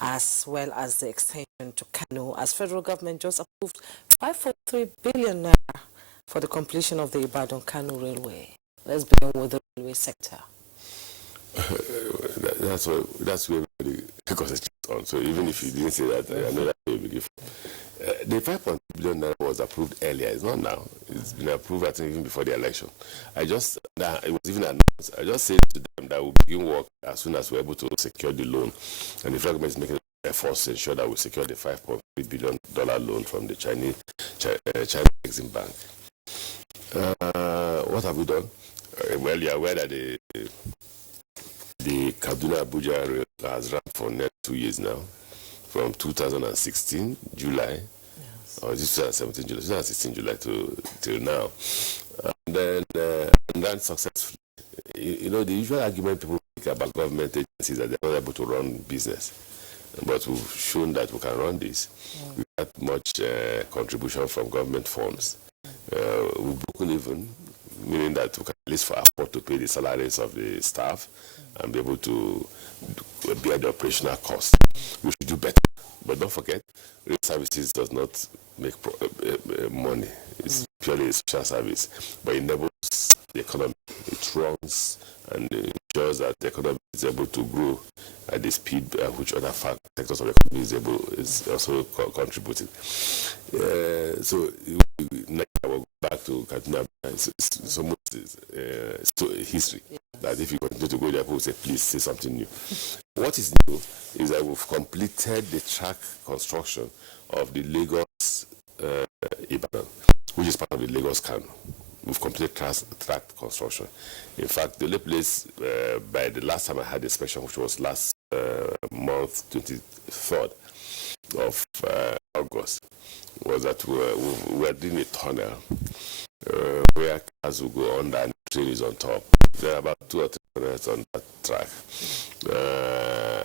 as well as the extension to Kano, as federal government just approved 5.3 billion naira for the completion of the Ibadan-Kano Railway? Let's begin with the railway sector. That's where everybody concentrates on. So even if you didn't say that, I know that will be given. The 5.2 billion naira was approved earlier. It's not now. It's been approved, I think, even before the election. It was even announced. I just said to them that we'll begin work as soon as we're able to secure the loan. And the government is making efforts to ensure that we secure the $5.3 billion loan from the China Exim Bank. What have we done? Well, you're aware that the Kaduna Abuja rail has run for nearly 2 years now, from 2016 July, or 2017 July, 2016 July till now, and then successfully. You know, the usual argument people make about government agencies that they're not able to run business, but we've shown that we can run this without much contribution from government funds. We've broken even, meaning that we can at least afford to pay the salaries of the staff and be able to bear the operational cost. We should do better. But don't forget, rail services does not make money. It's purely a social service. But it enables the economy. It runs and ensures that the economy is able to grow at the speed at which other sectors of the economy is also contributing. So I will go back to Kaduna. It's almost history. That if you continue to go there, people will say, please say something new. What is new is that we've completed the track construction of the Lagos Ibadan, which is part of the Lagos Kano. We've completed track construction. In fact, the only place by the last time I had the inspection, which was last month, 23rd of August, was that we were doing a tunnel where cars will go under and the train is on top. There are about 2 or 3 tunnels on that track.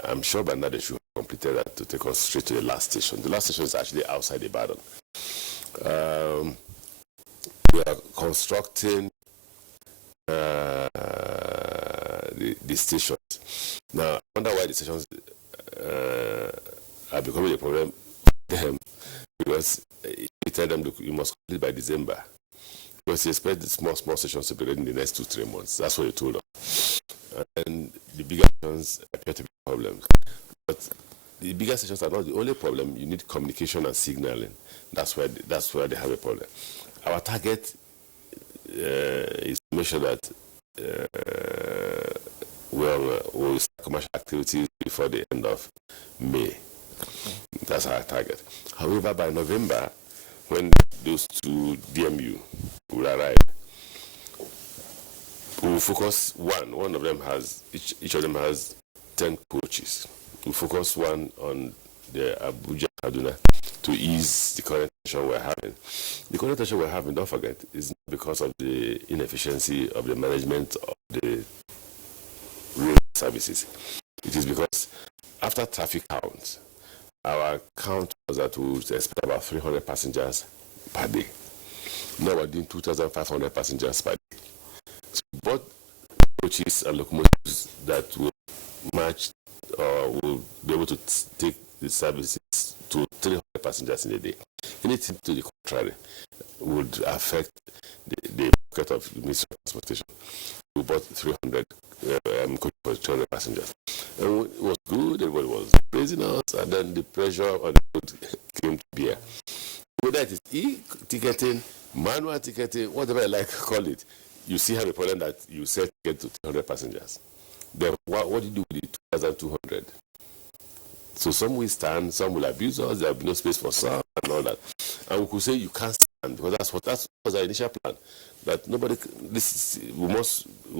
I'm sure by now they should have completed that to take us straight to the last station. The last station is actually outside Ibadan. We are constructing the stations. Now, I wonder why the stations are becoming a problem for them, because we tell them, look, you must complete by December. Because you expect the small stations to be ready in the next 2-3 months. That's what you told us. And the bigger stations appear to be problems. But the bigger stations are not the only problem. You need communication and signaling. That's where they have a problem. Our target is to make sure that we'll start commercial activities before the end of May. That's our target. However, by November, when those 2 DMU will arrive, we will focus one of them has, each of them has 10 coaches. We focus one on the Abuja Kaduna to ease the current tension we're having. The current tension we're having, don't forget, is not because of the inefficiency of the management of the rail services. It is because after traffic counts, our count was that we would expect about 300 passengers per day. Now we're doing 2,500 passengers per day. So both coaches and locomotives that will match or will be able to take the services to 300 passengers in a day. Anything to the contrary would affect the pocket of the Ministry of Transportation. We bought 300 coaches for 200 passengers. And it was good, everybody was praising us, and then the pressure on the road came to bear. Whether it is e-ticketing, manual ticketing, whatever I like to call it, you see have a problem that you set ticket to 200 passengers. Then what do you do with the 2,200? So some will stand, some will abuse us, there will be no space for some and all that. And we could say you can't stand, because that was our initial plan. That we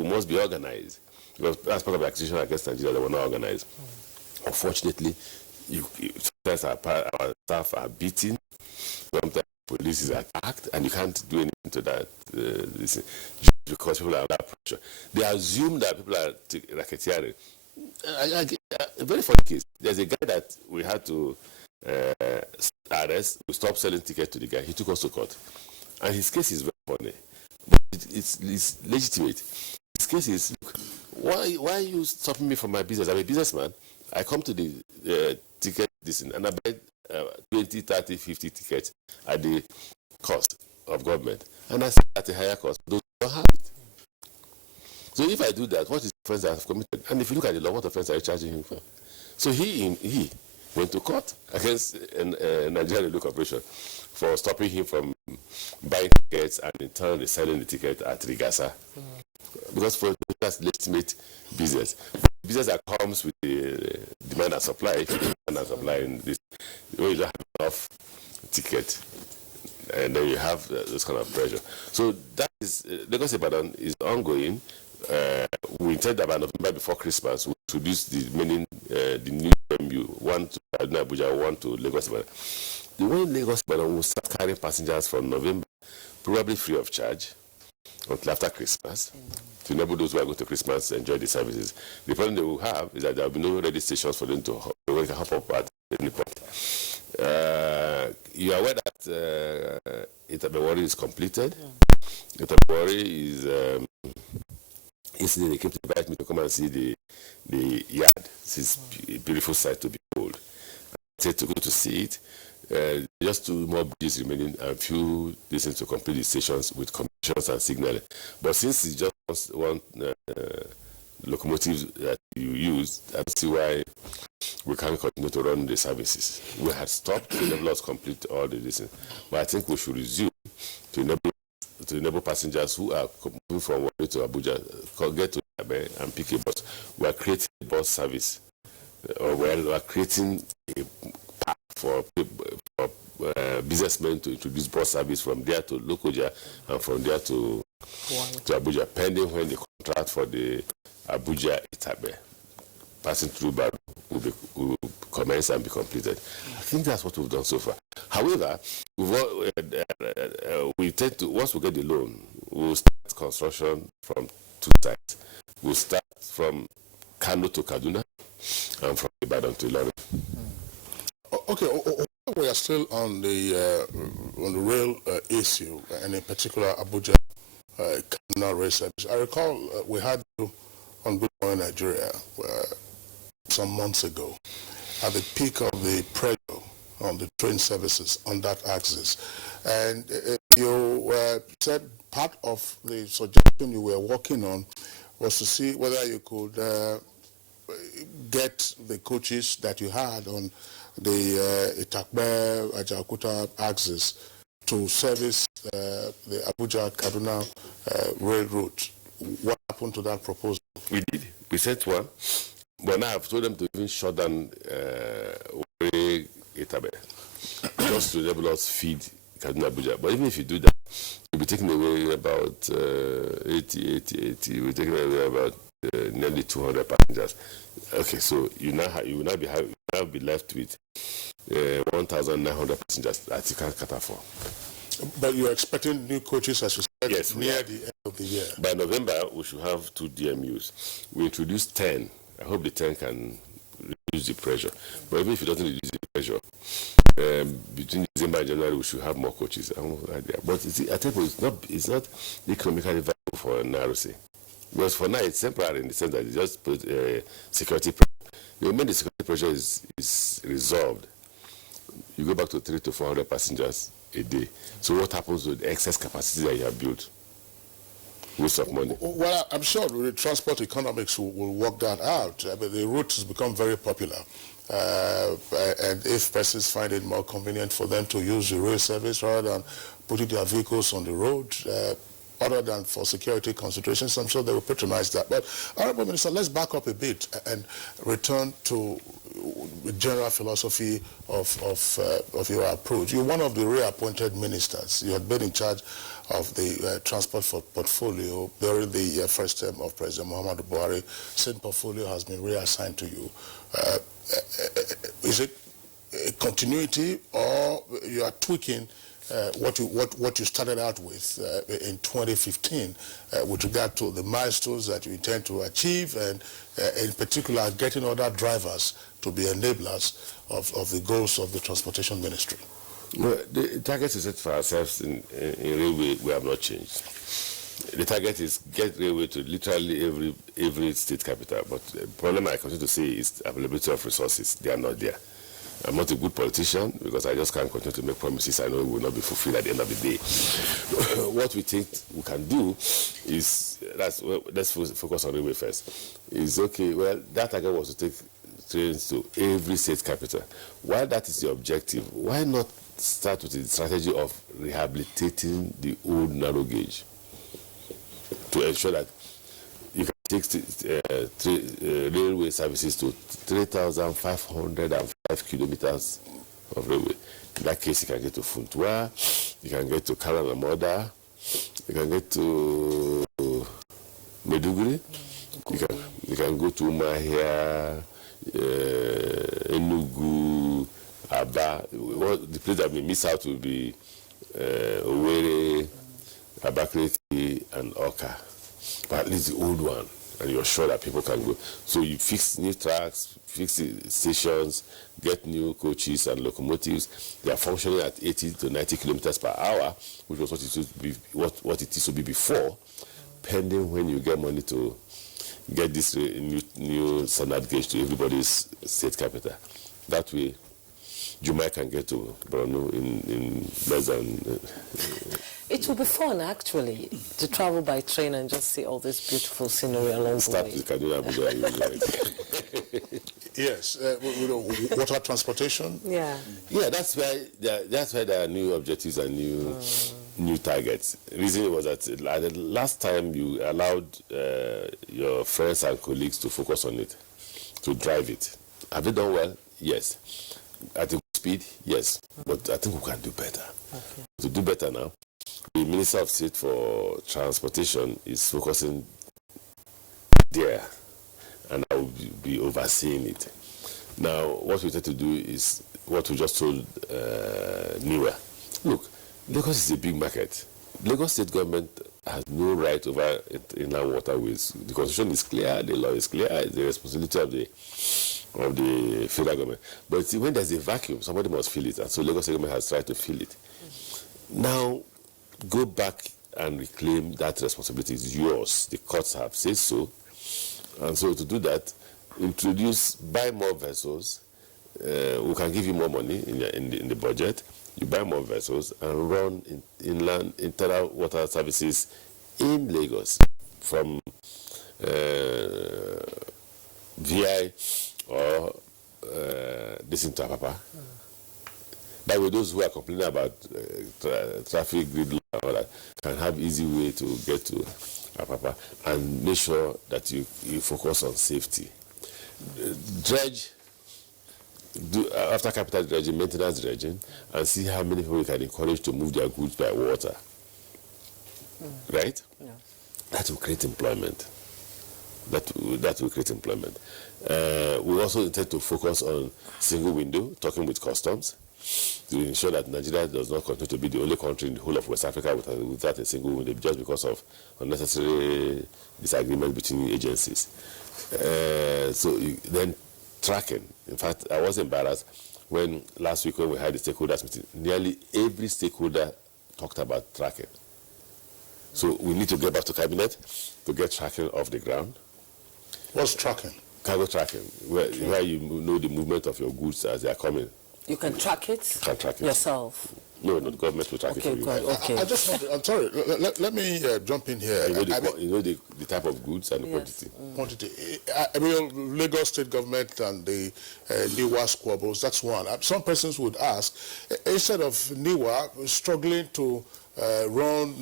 must be organized. Because as part of the accusation against Nigeria, they were not organized. Unfortunately, Sometimes our staff are beaten, sometimes police is attacked, and you can't do anything to that just because people are under pressure. They assume that people are racketeering. A very funny case. There's a guy that we had to arrest. We stopped selling tickets to the guy. He took us to court. And his case is very funny. But it's legitimate. His case is, why are you stopping me from my business? I'm a businessman. I come to the ticket and I buy 20, 30, 50 tickets at the cost of government. And I sell at a higher cost. Those don't have it. So if I do that, what is the offense I have committed? And if you look at the law, what offense are you charging him for? So he went to court against Nigerian Railway Corporation for stopping him from buying tickets and in turn selling the ticket at Rigasa. Because for that's legitimate business. Business that comes with the demand and supply, if you demand and supply in this, you don't have enough ticket, and then you have this kind of pressure. So that is, Lagos Ibadan is ongoing. We intend that by November before Christmas, we introduce the new MU, one to Abuja, one to Lagos Ibadan. The one in Lagos Ibadan will start carrying passengers from November, probably free of charge, until after Christmas, to enable those who are going to Christmas to enjoy the services. The problem they will have is that there will be no ready stations for them to hop up at any point. You are aware that Itabewari is completed. Itabewari is... Yesterday they came to invite me to come and see the yard. It's a beautiful sight to behold. I said to go to see it. Just 2 more bridges remaining and few distance to complete the stations with commissions and signaling. But since it's just one locomotive that you use, I don't see why we can't continue to run the services. We had stopped to enable us complete all the distance. But I think we should resume to enable passengers who are moving from Warri to Abuja get to Abe and pick a bus. We are creating a bus service. We are creating a path for businessmen to introduce bus service from there to Lokoja and from there to Abuja, pending when the contract for the Abuja Itabe passing through Baru will commence and be completed. I think that's what we've done so far. However, we tend to, once we get the loan, we'll start construction from 2 sides. We'll start from Kano to Kaduna and from Ibadan to Ilorin. Okay, we are still on the rail issue, and in particular Abuja Kaduna rail service. I recall we had you on Good Morning Nigeria some months ago at the peak of the pressure on the train services on that axis, and you said part of the suggestion you were working on was to see whether you could get the coaches that you had on the Itakbe Ajaokuta axis to service the Abuja-Kaduna railroad. What happened to that proposal? We did. We sent one, but now I've told them to even shut down Itabe, just to enable us feed Kaduna Abuja. But even if you do that, you'll be taking away about 80. We're taking away about nearly 200 passengers. Okay, so you will now be left with 1,900 passengers that you can't cater for. But you're expecting new coaches, as you said, yes, near the end of the year. By November, we should have 2 DMUs. We introduced 10. I hope the 10 can reduce the pressure. But even if it doesn't reduce the pressure, between December and January, we should have more coaches. But I tell you, it's not economically viable for NRC. Because for now, it's temporary in the sense that it's just put security pressure. The moment the security pressure is resolved, you go back to 300 to 400 passengers a day. So what happens with the excess capacity that you have built? Waste of money. Well, I'm sure the transport economics will work that out. I mean, the route has become very popular. And if persons find it more convenient for them to use the rail service rather than putting their vehicles on the road, other than for security considerations, I'm sure they will patronize that. But, Honorable Minister, let's back up a bit and return to the general philosophy of your approach. You're one of the reappointed ministers. You had been in charge of the transport portfolio during the first term of President Muhammadu Buhari. Same portfolio has been reassigned to you. is it a continuity, or you are tweaking what you started out with in 2015 with regard to the milestones that you intend to achieve, and in particular getting other drivers to be enablers of the goals of the transportation ministry? Well, the target is set for ourselves in railway. We have not changed. The target is get railway to literally every state capital. But the problem I continue to say is availability of resources. They are not there. I'm not a good politician because I just can't continue to make promises I know will not be fulfilled at the end of the day. What we think we can do is, let's focus on railway first. Is okay, well, that target was to take trains to every state capital. While that is the objective, why not start with the strategy of rehabilitating the old narrow gauge to ensure that you can take railway services to 3,505 kilometers of railway. In that case, you can get to Funtua, you can get to Kalanamoda, you can get to Meduguri, you can go to Umahia, Enugu, Aba. The place that we miss out will be Owerri, Abakaliki, and Oka. But at least the old one, and you're sure that people can go. So you fix new tracks, fix the stations, get new coaches and locomotives. They are functioning at 80 to 90 kilometers per hour, which was what it used to be before, pending when you get money to get this new standard gauge to everybody's state capital. That way, Jumai can get to Borno in less than... It will be fun, actually, to travel by train and just see all this beautiful scenery along the way. Start with Abuja. Yes, water transportation. Yeah. Yeah, that's why there are new objectives and new targets. The reason was that the last time you allowed your friends and colleagues to focus on it, to drive it. Have they done well? Yes. At a good speed? Yes. But I think we can do better. Okay. To do better now, the Minister of State for Transportation is focusing there, and I will be overseeing it. Now, what we try to do is what we just told Niwa. Look, Lagos is a big market. Lagos state government has no right over inland waterways. The constitution is clear, the law is clear, it's the responsibility of the federal government. But see, when there's a vacuum, somebody must fill it, and so Lagos state government has tried to fill it. Now, go back and reclaim that responsibility. It's yours. The courts have said so. And so to do that, buy more vessels. We can give you more money in the budget. You buy more vessels and run inland internal water services in Lagos from VI or this into Apapa. That way, those who are complaining about traffic grid law and all that can have easy way to get to Apapa, and make sure that you focus on safety. Dredge, after capital dredging, maintenance dredging, and see how many people you can encourage to move their goods by water. Right? Yeah. That will create employment. That will create employment. We also intend to focus on single window, talking with customs, to ensure that Nigeria does not continue to be the only country in the whole of West Africa without a single window, just because of unnecessary disagreement between agencies. Then tracking. In fact, I was embarrassed when last week when we had the stakeholders meeting, nearly every stakeholder talked about tracking. So we need to get back to cabinet to get tracking off the ground. What's tracking? Cargo tracking, where you know the movement of your goods as they are coming. You can track it? Can track it yourself? No, the government will track it for you. Okay. I just want to, I'm sorry, let me jump in here. You know the type of goods and the quantity. Quantity. I mean, Lagos state government and the NIWA squabbles, that's one. Some persons would ask, instead of NIWA struggling to run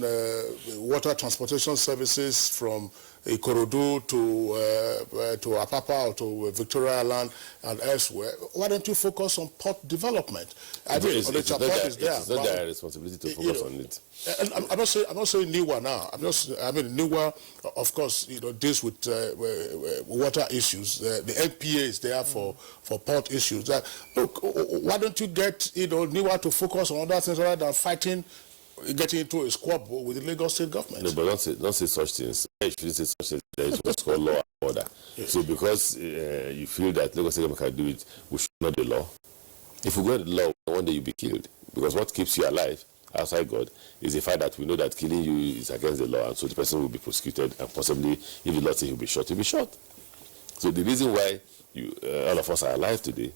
water transportation services from Ikorodu to Apapa or to Victoria Island and elsewhere, why don't you focus on port development? I mean, it's not their responsibility to focus on it. I'm not saying Niwa now. Niwa, of course, deals with water issues. The NPA is there for port issues. Look, why don't you get Niwa to focus on other things rather than getting into a squabble with the Lagos state government? No, but don't say such things. You shouldn't say such things. There is what's called law and order. Yes. So because you feel that Lagos state government can do it, we should not the law. If we go to the law, one day you'll be killed. Because what keeps you alive outside God is the fact that we know that killing you is against the law, and so the person will be prosecuted, and possibly, if the law says he'll be shot, he'll be shot. So the reason why all of us are alive today,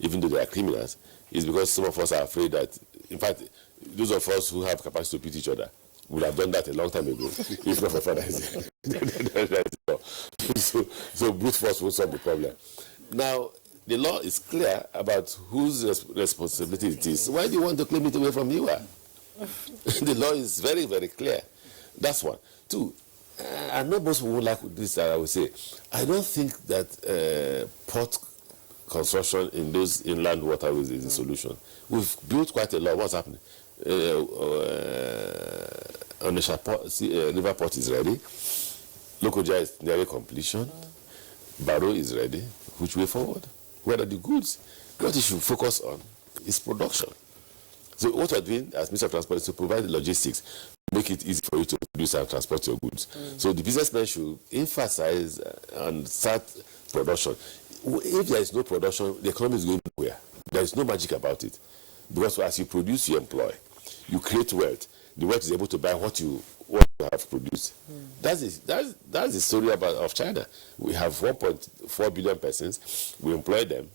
even though they are criminals, is because some of us are afraid that, in fact, those of us who have capacity to beat each other would have done that a long time ago, if not for father is so brute force will solve the problem. Now, the law is clear about whose responsibility it is. Why do you want to claim it away from you? The law is very, very clear. That's one. Two, I know most people like this, I would say, I don't think that port construction in those inland waterways is the solution. We've built quite a lot. What's happening? Onitsha River Port is ready. Lokoja is nearly completion. Barrow is ready. Which way forward? Where are the goods? What you should focus on is production. So what we're doing as Minister of Transport is to provide the logistics, make it easy for you to produce and transport your goods. So the businessmen should emphasize and start production. If there is no production, the economy is going nowhere. There is no magic about it. Because as you produce, you employ. You create wealth. The wealth is able to buy what you have produced. That's the story of China. We have 1.4 billion persons. We employ them,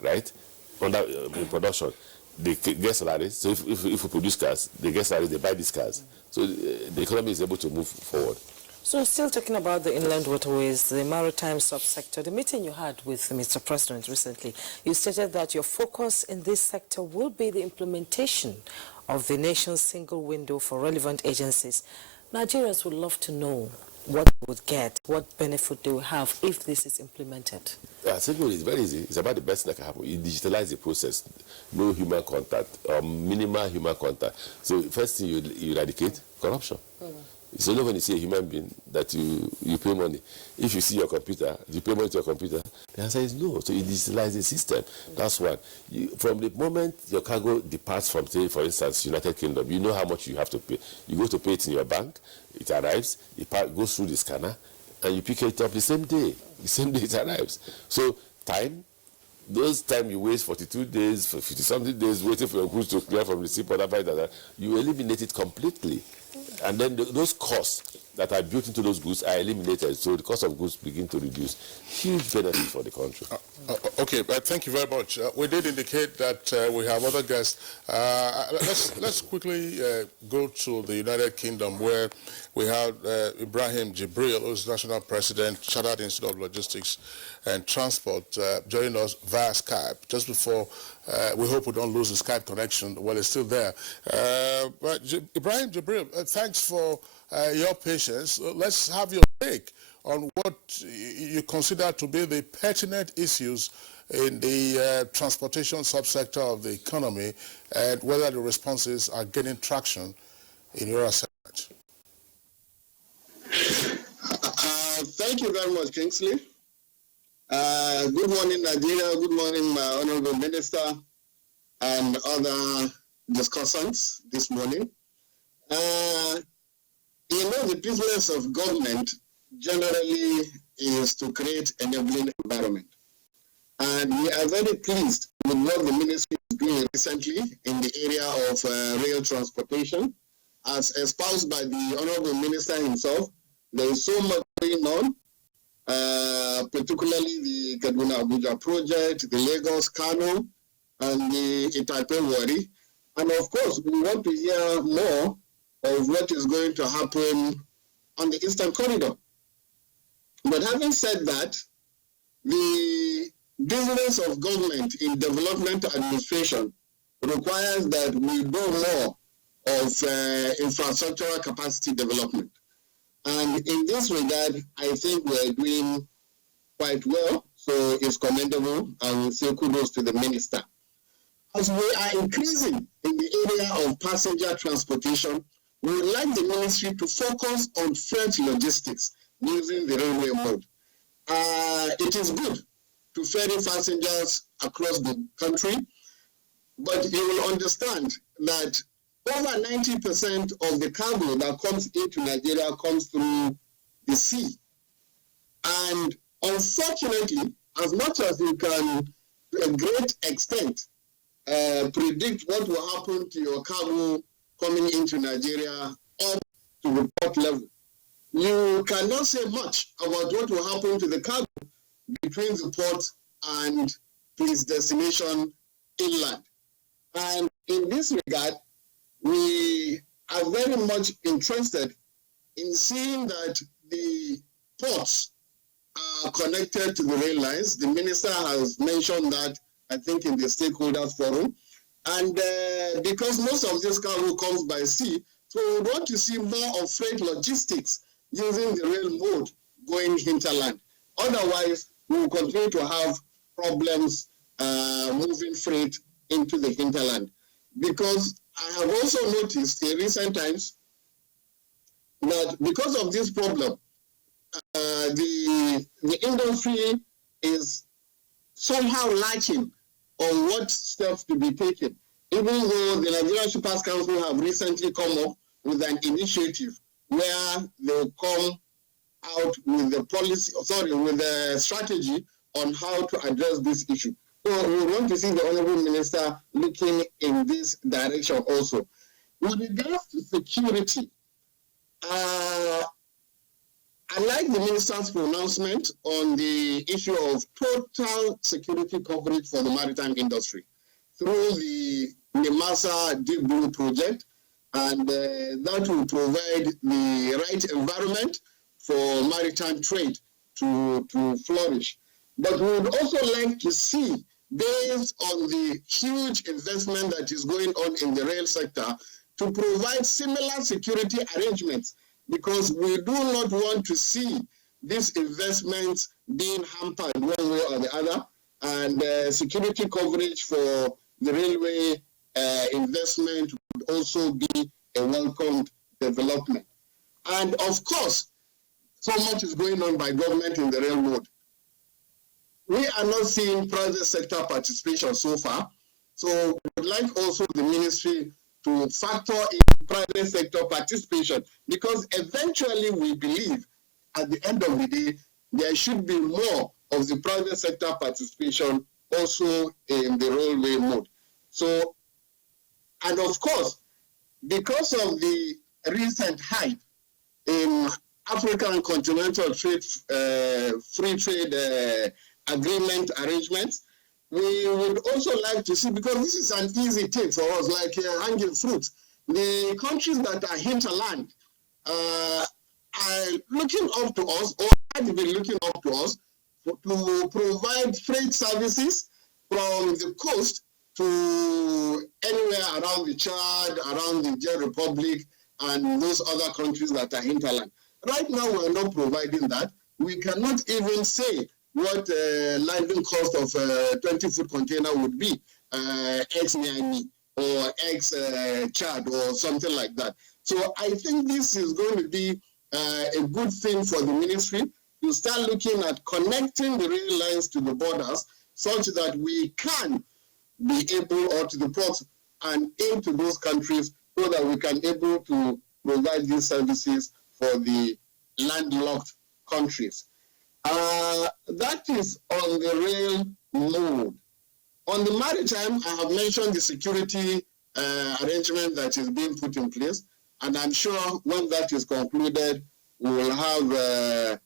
right, in production. They get salaries. So if we produce cars, they get salaries, they buy these cars. So the economy is able to move forward. So still talking about the inland waterways, the maritime subsector, the meeting you had with Mr. President recently, you stated that your focus in this sector will be the implementation of the nation's single window for relevant agencies. Nigerians would love to know what they would get, what benefit they will have if this is implemented. Simple is very easy. It's about the best that can happen. You digitalize the process. No human contact, or minimal human contact. So first thing you eradicate corruption. It's only when you see a human being that you pay money. If you see your computer, you pay money to your computer, the answer is no. So you digitalize the system. That's one. From the moment your cargo departs from, say, for instance, United Kingdom, you know how much you have to pay. You go to pay it in your bank, it arrives, it goes through the scanner, and you pick it up the same day. The same day it arrives. So time, those time you waste 42 days, 50-something days waiting for your goods to clear from the seaport, you eliminate it completely. And then those costs that are built into those goods are eliminated, so the cost of goods begin to reduce. Huge benefit for the country. Okay, thank you very much. We did indicate that we have other guests. Let's quickly go to the United Kingdom, where we have Ibrahim Jibril, who is National President, Chartered Institute of Logistics and Transport, joining us via Skype. Just before, we hope we don't lose the Skype connection while it's still there. But Ibrahim Jibril, thanks for your patience. Let's have your take on what you consider to be the pertinent issues in the transportation subsector of the economy, and whether the responses are gaining traction in your assessment. Thank you very much, Kingsley. Good morning, Nigeria. Good morning, my Honorable Minister and other discussants this morning. The business of government generally is to create an enabling environment. And we are very pleased with what the ministry is doing recently in the area of rail transportation. As espoused by the Honorable Minister himself, there is so much going on, particularly the Kaduna Abuja project, the Lagos Kano, and the Itai-Wari. And of course, we want to hear more of what is going to happen on the Eastern Corridor. But having said that, the business of government in development administration requires that we do more of infrastructural capacity development. And in this regard, I think we're doing quite well. So it's commendable, and we say kudos to the minister. As we are increasing in the area of passenger transportation, we would like the ministry to focus on freight logistics using the railway mode. It is good to ferry passengers across the country, but you will understand that over 90% of the cargo that comes into Nigeria comes through the sea. And unfortunately, as much as you can, to a great extent, predict what will happen to your cargo coming into Nigeria up to the port level, you cannot say much about what will happen to the cargo between the port and to its destination inland. And in this regard, we are very much interested in seeing that the ports are connected to the rail lines. The minister has mentioned that, I think, in the stakeholders forum. And because most of this cargo comes by sea, so we want to see more of freight logistics using the rail mode going hinterland. Otherwise, we will continue to have problems moving freight into the hinterland. Because I have also noticed in recent times that because of this problem, the industry is somehow lacking on what steps to be taken. Even though the Nigerian Shippers Council have recently come up with an initiative where they'll come out with the policy, with a strategy on how to address this issue. So we want to see the Honorable Minister looking in this direction also. With regards to security, I like the Minister's pronouncement on the issue of total security coverage for the maritime industry through the NIMASA Deep Blue project, and that will provide the right environment for maritime trade to flourish. But we would also like to see, based on the huge investment that is going on in the rail sector, to provide similar security arrangements, because we do not want to see these investments being hampered one way or the other, and security coverage for the railway investment would also be a welcomed development. And of course, so much is going on by government in the railroad. We are not seeing private sector participation so far, so we would like also the ministry to factor in private sector participation, because eventually we believe at the end of the day, there should be more of the private sector participation also in the railway mode. So, and of course, because of the recent hype in African continental trade, free trade agreement arrangements, we would also like to see, because this is an easy take for us, like hanging fruit. The countries that are hinterland are looking up to us, or have been looking up to us, to provide freight services from the coast to anywhere around the Chad, around the Niger Republic, and those other countries that are hinterland. Right now, we're not providing that. We cannot even say what landing cost of a 20-foot container would be, ex-Niamey or ex-Chad or something like that. So I think this is going to be a good thing for the ministry to start looking at connecting the rail lines to the borders, such that we can be able, or to the ports and into those countries, so that we can able to provide these services for the landlocked countries. That is on the rail mode. On the maritime, I have mentioned the security arrangement that is being put in place, and I'm sure when that is concluded, we will have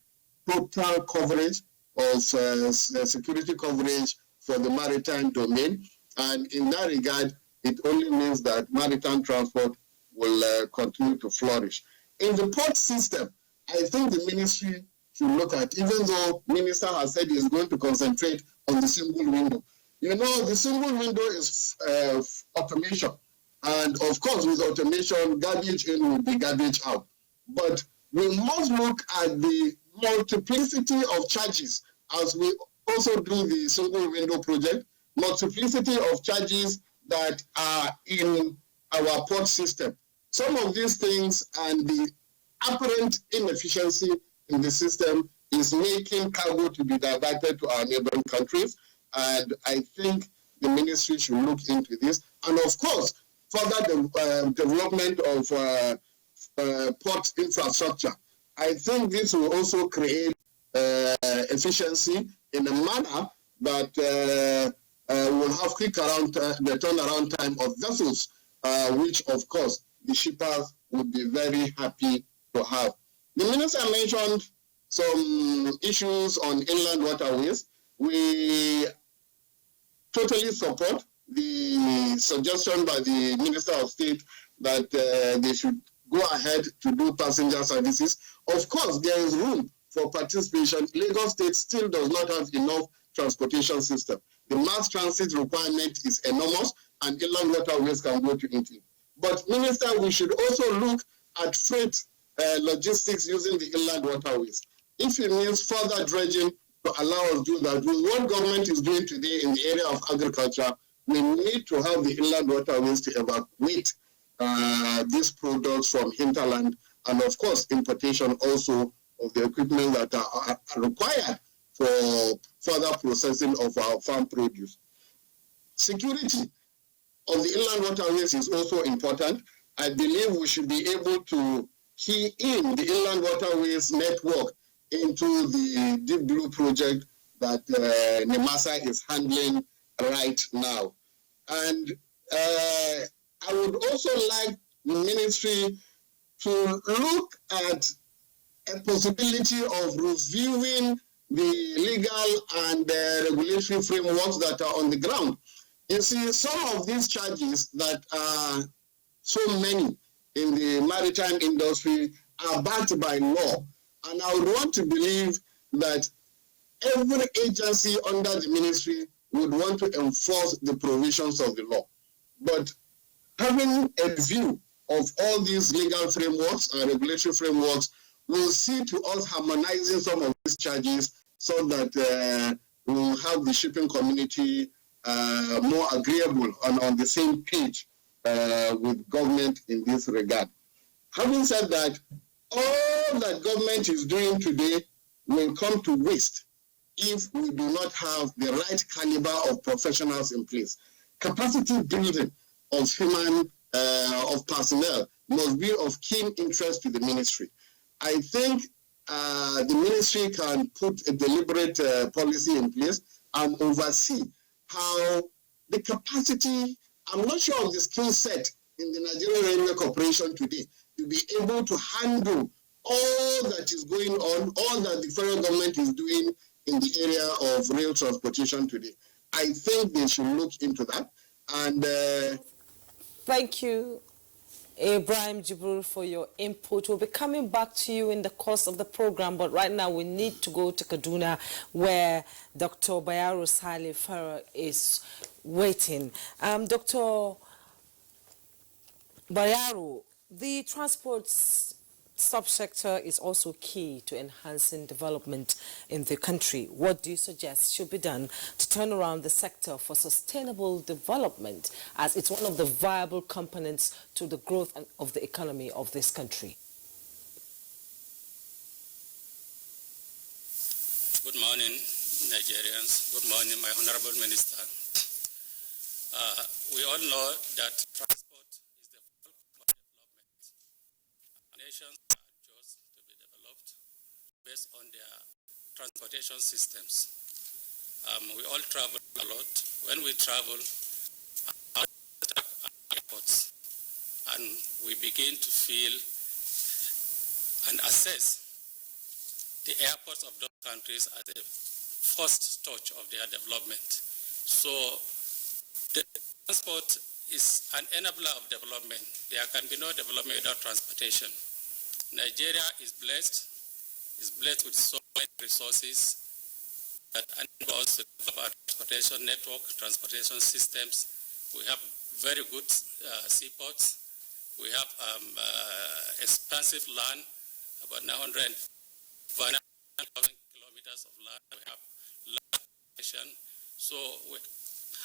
total coverage of security coverage for the maritime domain. And in that regard, it only means that maritime transport will continue to flourish. In the port system, I think the ministry should look at, even though minister has said he's going to concentrate on the single window. You know, the single window is automation. And of course, with automation, garbage in will be garbage out. But we must look at the multiplicity of charges as we also do the single window project, multiplicity of charges that are in our port system. Some of these things and the apparent inefficiency in the system is making cargo to be diverted to our neighboring countries. And I think the ministry should look into this. And of course, further development of port infrastructure. I think this will also create efficiency in a manner that will have quick the turnaround time of vessels, which of course the shippers would be very happy to have. The minister mentioned some issues on inland waterways. We totally support the suggestion by the Minister of State that they should go ahead to do passenger services. Of course, there is room for participation. Lagos State still does not have enough transportation system. The mass transit requirement is enormous, and inland waterways can go to it. But, Minister, we should also look at freight logistics using the inland waterways. If it means further dredging to allow us to do that, with what government is doing today in the area of agriculture, we need to have the inland waterways to evacuate these products from hinterland, and of course, importation also of the equipment that are required for further processing of our farm produce. Security of the inland waterways is also important. I believe we should be able to key in the inland waterways network into the Deep Blue project that NEMASA is handling right now. And I would also like the ministry to look at a possibility of reviewing the legal and regulatory frameworks that are on the ground. You see, some of these charges that are so many in the maritime industry are backed by law. And I would want to believe that every agency under the ministry would want to enforce the provisions of the law. But having a view of all these legal frameworks and regulatory frameworks will see to us harmonizing some of these charges so that we'll have the shipping community more agreeable and on the same page with government in this regard. Having said that, all that government is doing today will come to waste if we do not have the right caliber of professionals in place. Capacity building of human, of personnel must be of keen interest to the ministry. I think the ministry can put a deliberate policy in place and oversee how the capacity, I'm not sure of the skill set in the Nigerian Railway Corporation today, to be able to handle all that is going on, all that the federal government is doing in the area of rail transportation today. I think they should look into that. And thank you, Ibrahim Jibril, for your input. We'll be coming back to you in the course of the program, but right now we need to go to Kaduna, where Dr. Bayaro Saleh Farah is waiting. Dr. Bayaro, the transport subsector is also key to enhancing development in the country. What do you suggest should be done to turn around the sector for sustainable development, as it's one of the viable components to the growth of the economy of this country? Good morning, Nigerians. Good morning, my Honorable Minister. We all know that transport is the fulcrum of development. Nations are just to be developed based on their transportation systems. We all travel a lot. When we travel, airports, and we begin to feel and assess the airports of those countries as the first touch of their development. So the transport is an enabler of development. There can be no development without transportation. Nigeria is blessed with so many resources that enable us to develop our transportation network, transportation systems. We have very good seaports. We have expansive land, about 900,000 kilometers of land. We have land population. So we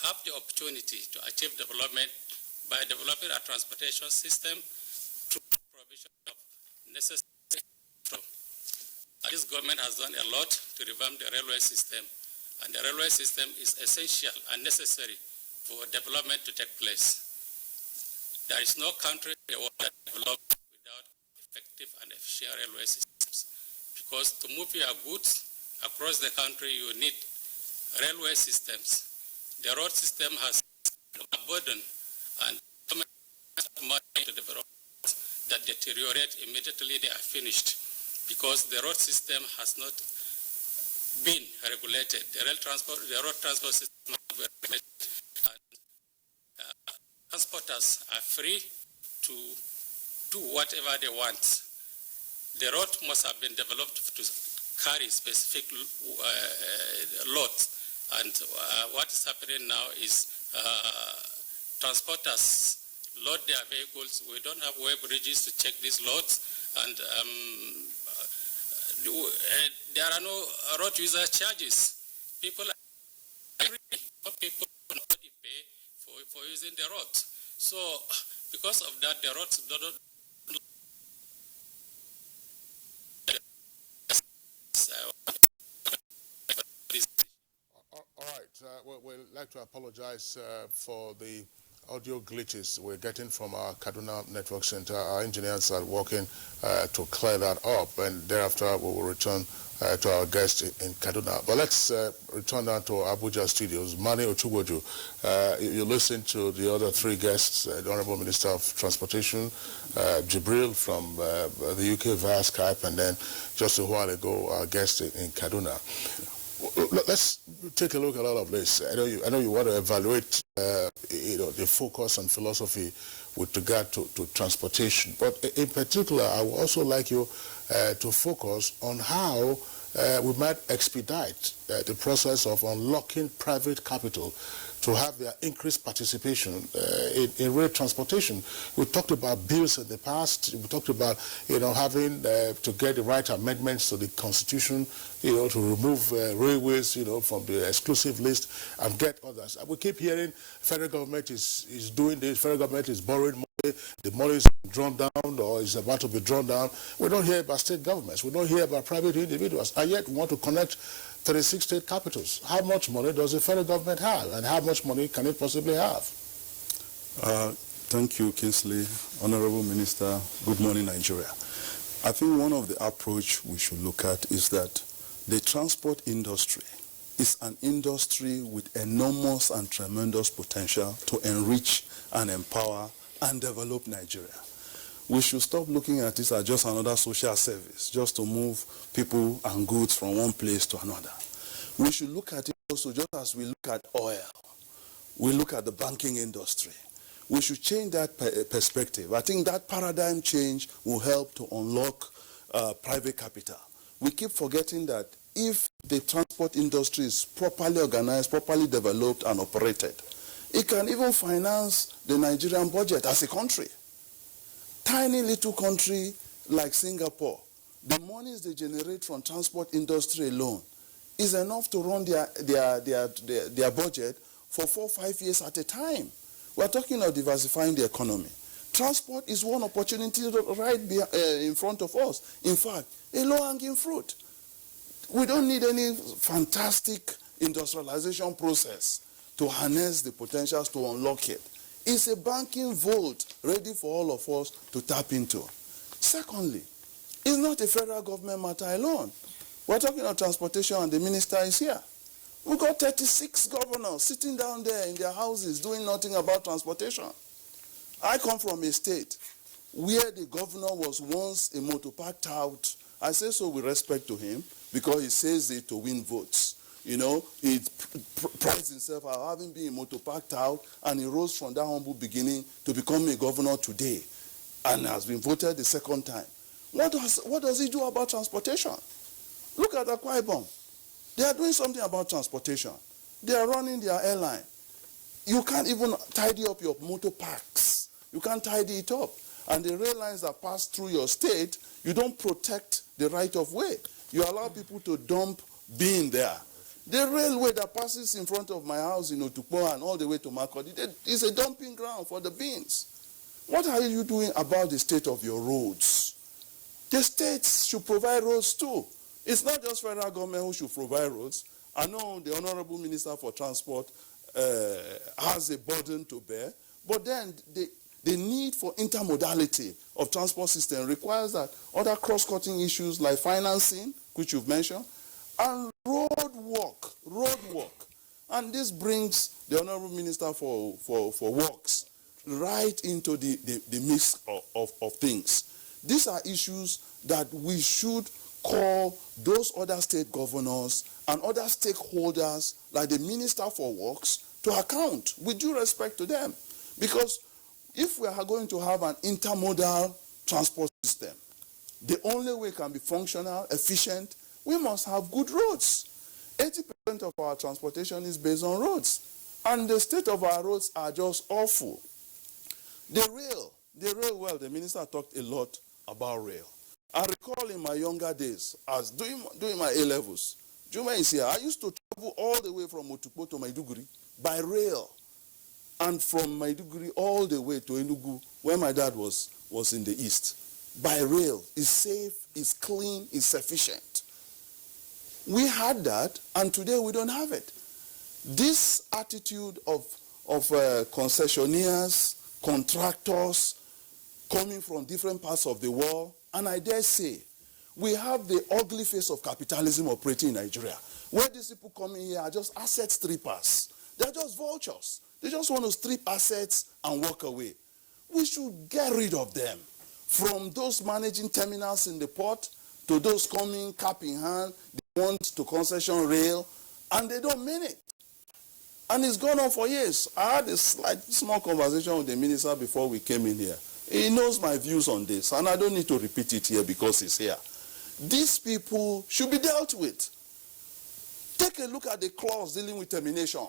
have the opportunity to achieve development by developing a transportation system through provision of necessary. This government has done a lot to revamp the railway system, and the railway system is essential and necessary for development to take place. There is no country in the world that develops without effective and efficient railway systems, because to move your goods across the country, you need railway systems. The road system has a burden, and money to develop that deteriorate immediately they are finished, because the road system has not been regulated. The road transport system has not been regulated, and transporters are free to do whatever they want. The road must have been developed to carry specific loads, and what is happening now is transporters load their vehicles. We don't have way bridges to check these loads, and there are no road user charges. People nobody pay for using the roads. So because of that, the roads don't. All right. We'd like to apologize for the audio glitches we're getting from our Kaduna Network Center. Our engineers are working to clear that up, and thereafter we will return to our guest in Kaduna. But let's return now to Abuja studios. Mani Ochuboju, you listened to the other three guests, the Honorable Minister of Transportation, Jibril from the UK via Skype, and then just a while ago our guest in Kaduna. Let's take a look at all of this. I know you want to evaluate the focus and philosophy with regard to transportation, but in particular I would also like you to focus on how we might expedite the process of unlocking private capital to have their increased participation in rail transportation. We talked about bills in the past. We talked about having to get the right amendments to the Constitution, to remove railways, from the exclusive list and get others. We keep hearing federal government is doing this. Federal government is borrowing money. The money is drawn down or is about to be drawn down. We don't hear about state governments. We don't hear about private individuals. And yet we want to connect 36 state capitals. How much money does the federal government have, and how much money can it possibly have? Thank you, Kingsley. Honorable Minister, good morning, Nigeria. I think one of the approach we should look at is that the transport industry is an industry with enormous and tremendous potential to enrich and empower and develop Nigeria. We should stop looking at this as just another social service, just to move people and goods from one place to another. We should look at it also just as we look at oil. We look at the banking industry. We should change that perspective. I think that paradigm change will help to unlock private capital. We keep forgetting that if the transport industry is properly organized, properly developed and operated, it can even finance the Nigerian budget as a country. Tiny little country like Singapore, the monies they generate from transport industry alone is enough to run their budget for 4 or 5 years at a time. We're talking of diversifying the economy. Transport is one opportunity right in front of us. In fact, a low-hanging fruit. We don't need any fantastic industrialization process to harness the potentials to unlock it. It's a banking vault ready for all of us to tap into. Secondly, it's not a federal government matter alone. We're talking about transportation and the minister is here. We've got 36 governors sitting down there in their houses doing nothing about transportation. I come from a state where the governor was once a motor park tout. I say so with respect to him because he says it to win votes. He prides himself on having been a motor park tout, and he rose from that humble beginning to become a governor today and has been voted the second time. What does he do about transportation? Look at Akwa Ibom. They are doing something about transportation. They are running their airline. You can't even tidy up your motor parks. You can't tidy it up. and the rail lines that pass through your state, you don't protect the right of way. You allow people to dump bean there. The railway that passes in front of my house in Otukpo and all the way to Makurdi is a dumping ground for the beans. What are you doing about the state of your roads? The states should provide roads too. It's not just federal government who should provide roads. I know the Honorable Minister for Transport has a burden to bear, but then the need for intermodality of transport system requires that other cross-cutting issues like financing, which you've mentioned, and road work. And this brings the Honorable Minister for Works right into the mix of things. These are issues that we should call those other state governors and other stakeholders like the Minister for Works to account with due respect to them. Because if we are going to have an intermodal transport system, the only way it can be functional, efficient, we must have good roads. 80% of our transportation is based on roads. And the state of our roads are just awful. The rail, well, the minister talked a lot about rail. I recall in my younger days, as doing my A-levels, Juma is here, I used to travel all the way from Otukpo to Maiduguri by rail. And from Maiduguri all the way to Enugu, where my dad was in the east. By rail. It's safe, it's clean, it's efficient. We had that, and today we don't have it. This attitude of concessionaires, contractors, coming from different parts of the world, and I dare say, we have the ugly face of capitalism operating in Nigeria, where these people coming here are just asset strippers. They're just vultures. They just want to strip assets and walk away. We should get rid of them. From those managing terminals in the port to those coming cap in hand, they want to concession rail, and they don't mean it. And it's gone on for years. I had a small conversation with the minister before we came in here. He knows my views on this, and I don't need to repeat it here because he's here. These people should be dealt with. Take a look at the clause dealing with termination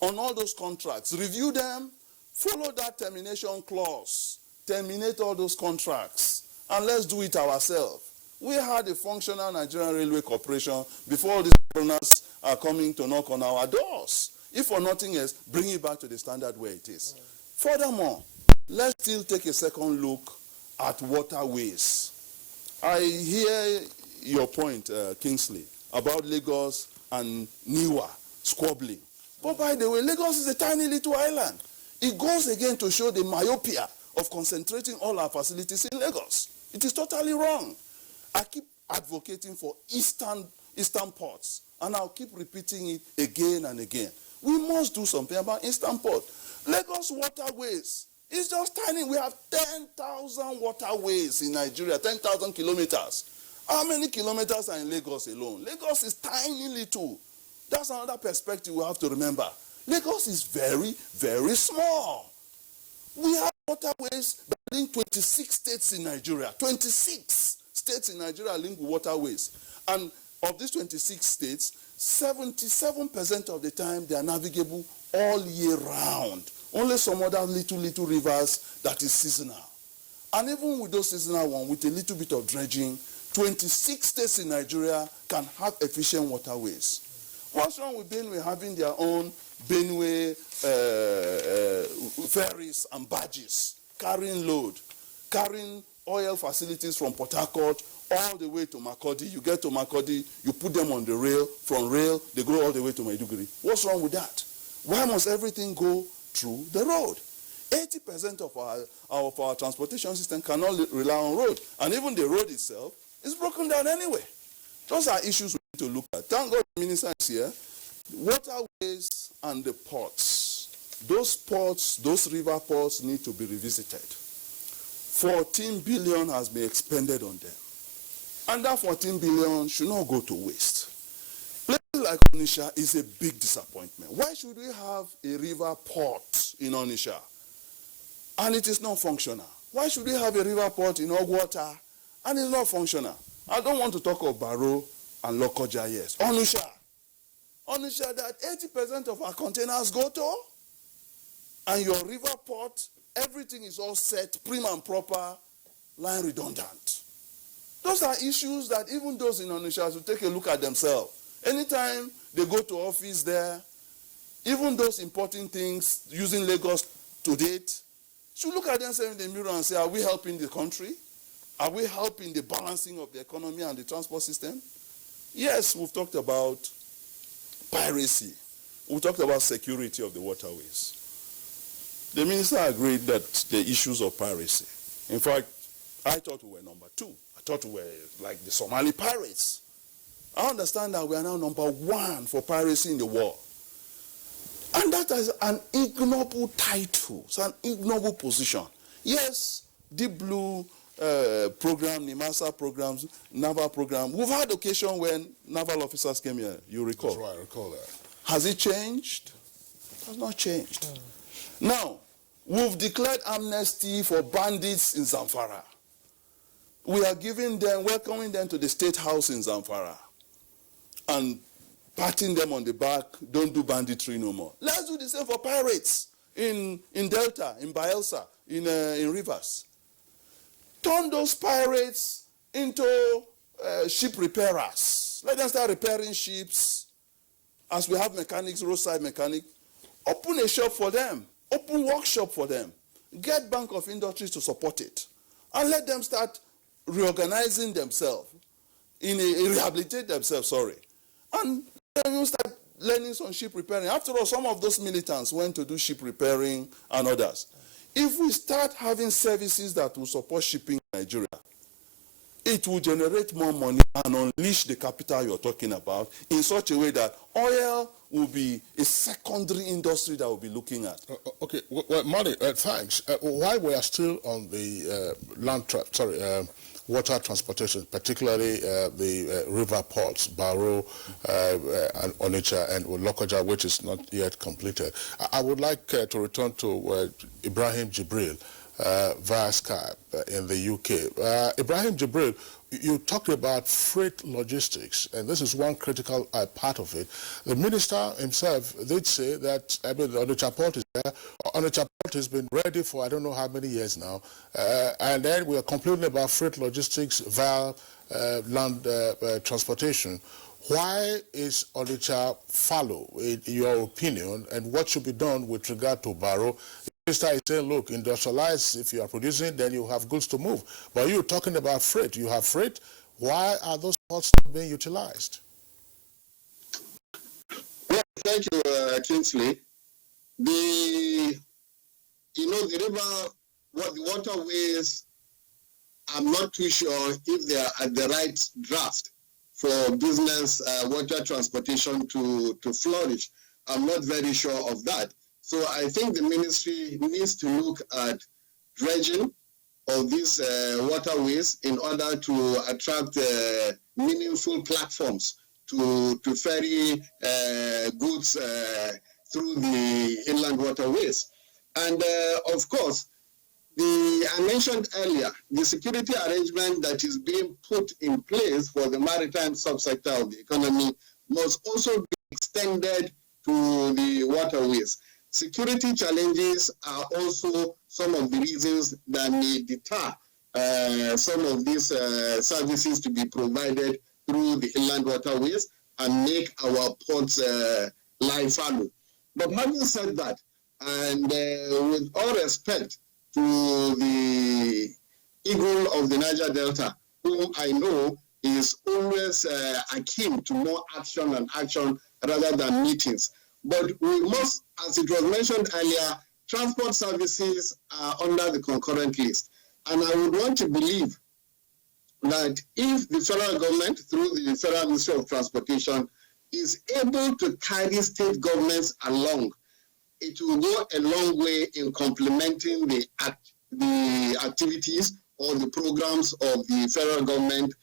on all those contracts. Review them, follow that termination clause, terminate all those contracts, and let's do it ourselves. We had a functional Nigerian Railway Corporation before all these foreigners are coming to knock on our doors. If for nothing else, bring it back to the standard where it is. Furthermore, let's still take a second look at waterways. I hear your point, Kingsley, about Lagos and Niwa squabbling. But by the way, Lagos is a tiny little island. It goes again to show the myopia of concentrating all our facilities in Lagos. It is totally wrong. I keep advocating for eastern ports, and I'll keep repeating it again and again. We must do something about eastern port. Lagos waterways is just tiny. We have 10,000 waterways in Nigeria, 10,000 kilometers. How many kilometers are in Lagos alone? Lagos is tiny little. That's another perspective we have to remember. Lagos is very, very small. We have waterways that link 26 states in Nigeria. 26 states in Nigeria are linked with waterways. And of these 26 states, 77% of the time they are navigable all year round. Only some other little rivers that is seasonal. And even with those seasonal ones, with a little bit of dredging, 26 states in Nigeria can have efficient waterways. What's wrong with Benue having their own Benue ferries and barges, carrying load, carrying oil facilities from Port Harcourt all the way to Makurdi? You get to Makurdi, you put them on the rail, from rail, they go all the way to Maiduguri. What's wrong with that? Why must everything go through the road? 80% of our transportation system cannot rely on road. And even the road itself is broken down anyway. Those are issues we need to look at. Thank God the minister is here. Waterways and the ports. Those ports, those river ports need to be revisited. 14 billion has been expended on them. And that 14 billion should not go to waste. Places like Onitsha is a big disappointment. Why should we have a river port in Onitsha and it is not functional? Why should we have a river port in Ogwota and it's not functional? I don't want to talk of Baro and Lokoja, yes. Onitsha that 80% of our containers go to, and your river port everything is all set, prim and proper, line redundant. Those are issues that even those in Onitsha should take a look at themselves. Anytime they go to office there, even those important things, using Lagos to date, should look at themselves in the mirror and say, are we helping the country? Are we helping the balancing of the economy and the transport system? Yes, we've talked about piracy. We talked about security of the waterways. The minister agreed that the issues of piracy. In fact, I thought we were number 2. I thought we were like the Somali pirates. I understand that we are now number 1 for piracy in the world. And that is an ignoble title. It's an ignoble position. Yes, Deep Blue program, NIMASA programs, naval program. We've had occasion when naval officers came here, you recall. That's right, I recall that. Has it changed? It has not changed. Now, we've declared amnesty for bandits in Zamfara. We are giving them, welcoming them to the State House in Zamfara and patting them on the back, don't do banditry no more. Let's do the same for pirates in Delta, in Bayelsa, in Rivers. Turn those pirates into ship repairers. Let them start repairing ships. As we have mechanics, roadside mechanics, open a shop for them, open workshop for them, get Bank of Industries to support it, and let them start reorganizing themselves, rehabilitate themselves, and then you start learning some ship repairing. After all, some of those militants went to do ship repairing and others. If we start having services that will support shipping in Nigeria, it will generate more money and unleash the capital you're talking about in such a way that oil will be a secondary industry that we'll be looking at. Okay, well, Mani, thanks. While we are still on the water transportation, particularly the river ports, Baro, and Onitsha, and Lokoja, which is not yet completed, I would like to return to Ibrahim Jibril via Skype in the UK. Ibrahim Jibril, you talked about freight logistics, and this is one critical part of it. The minister himself did say that, the Onitsha port is there. Onitsha port has been ready for I don't know how many years now, and then we are complaining about freight logistics via land transportation. Why is Onitsha fallow, in your opinion, and what should be done with regard to Baro? The minister is saying, look, industrialize, if you are producing, then you have goods to move. But you're talking about freight. You have freight. Why are those ports not being utilized? Well, thank you, Kingsley. The river, the waterways, I'm not too sure if they are at the right draft for business water transportation to flourish. I'm not very sure of that. So I think the ministry needs to look at dredging of these waterways in order to attract meaningful platforms to ferry goods through the inland waterways. And of course, I mentioned earlier, the security arrangement that is being put in place for the maritime subsector of the economy must also be extended to the waterways. Security challenges are also some of the reasons that may deter some of these services to be provided through the inland waterways and make our ports lie fallow. But having said that, and with all respect to the Eagle of the Niger Delta, whom I know is always akin to more action and action rather than meetings. But we must, as it was mentioned earlier, transport services are under the concurrent list. And I would want to believe that if the federal government, through the Federal Ministry of Transportation, is able to carry state governments along, it will go a long way in complementing the activities or the programs of the federal government,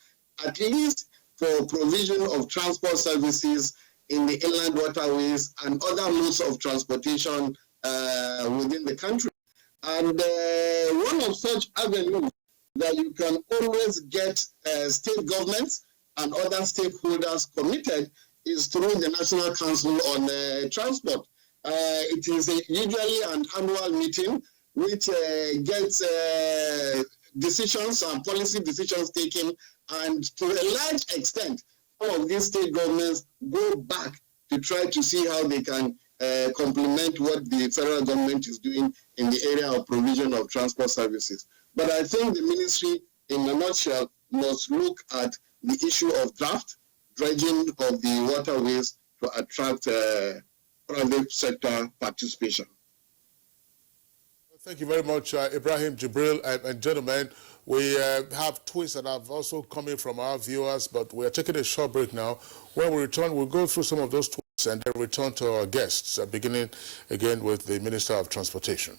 at least for provision of transport services in the inland waterways and other modes of transportation within the country. And one of such avenues that you can always get state governments and other stakeholders committed is through the National Council on Transport. It is usually an annual meeting which gets decisions and policy decisions taken, and to a large extent, some of these state governments go back to try to see how they can complement what the federal government is doing in the area of provision of transport services. But I think the ministry, in a nutshell, must look at the issue of dredging of the waterways to attract private sector participation. Thank you very much, Ibrahim, Jibril, and gentlemen. We have tweets that have also come in from our viewers, but we are taking a short break now. When we return, we'll go through some of those tweets and then return to our guests, beginning again with the Minister of Transportation.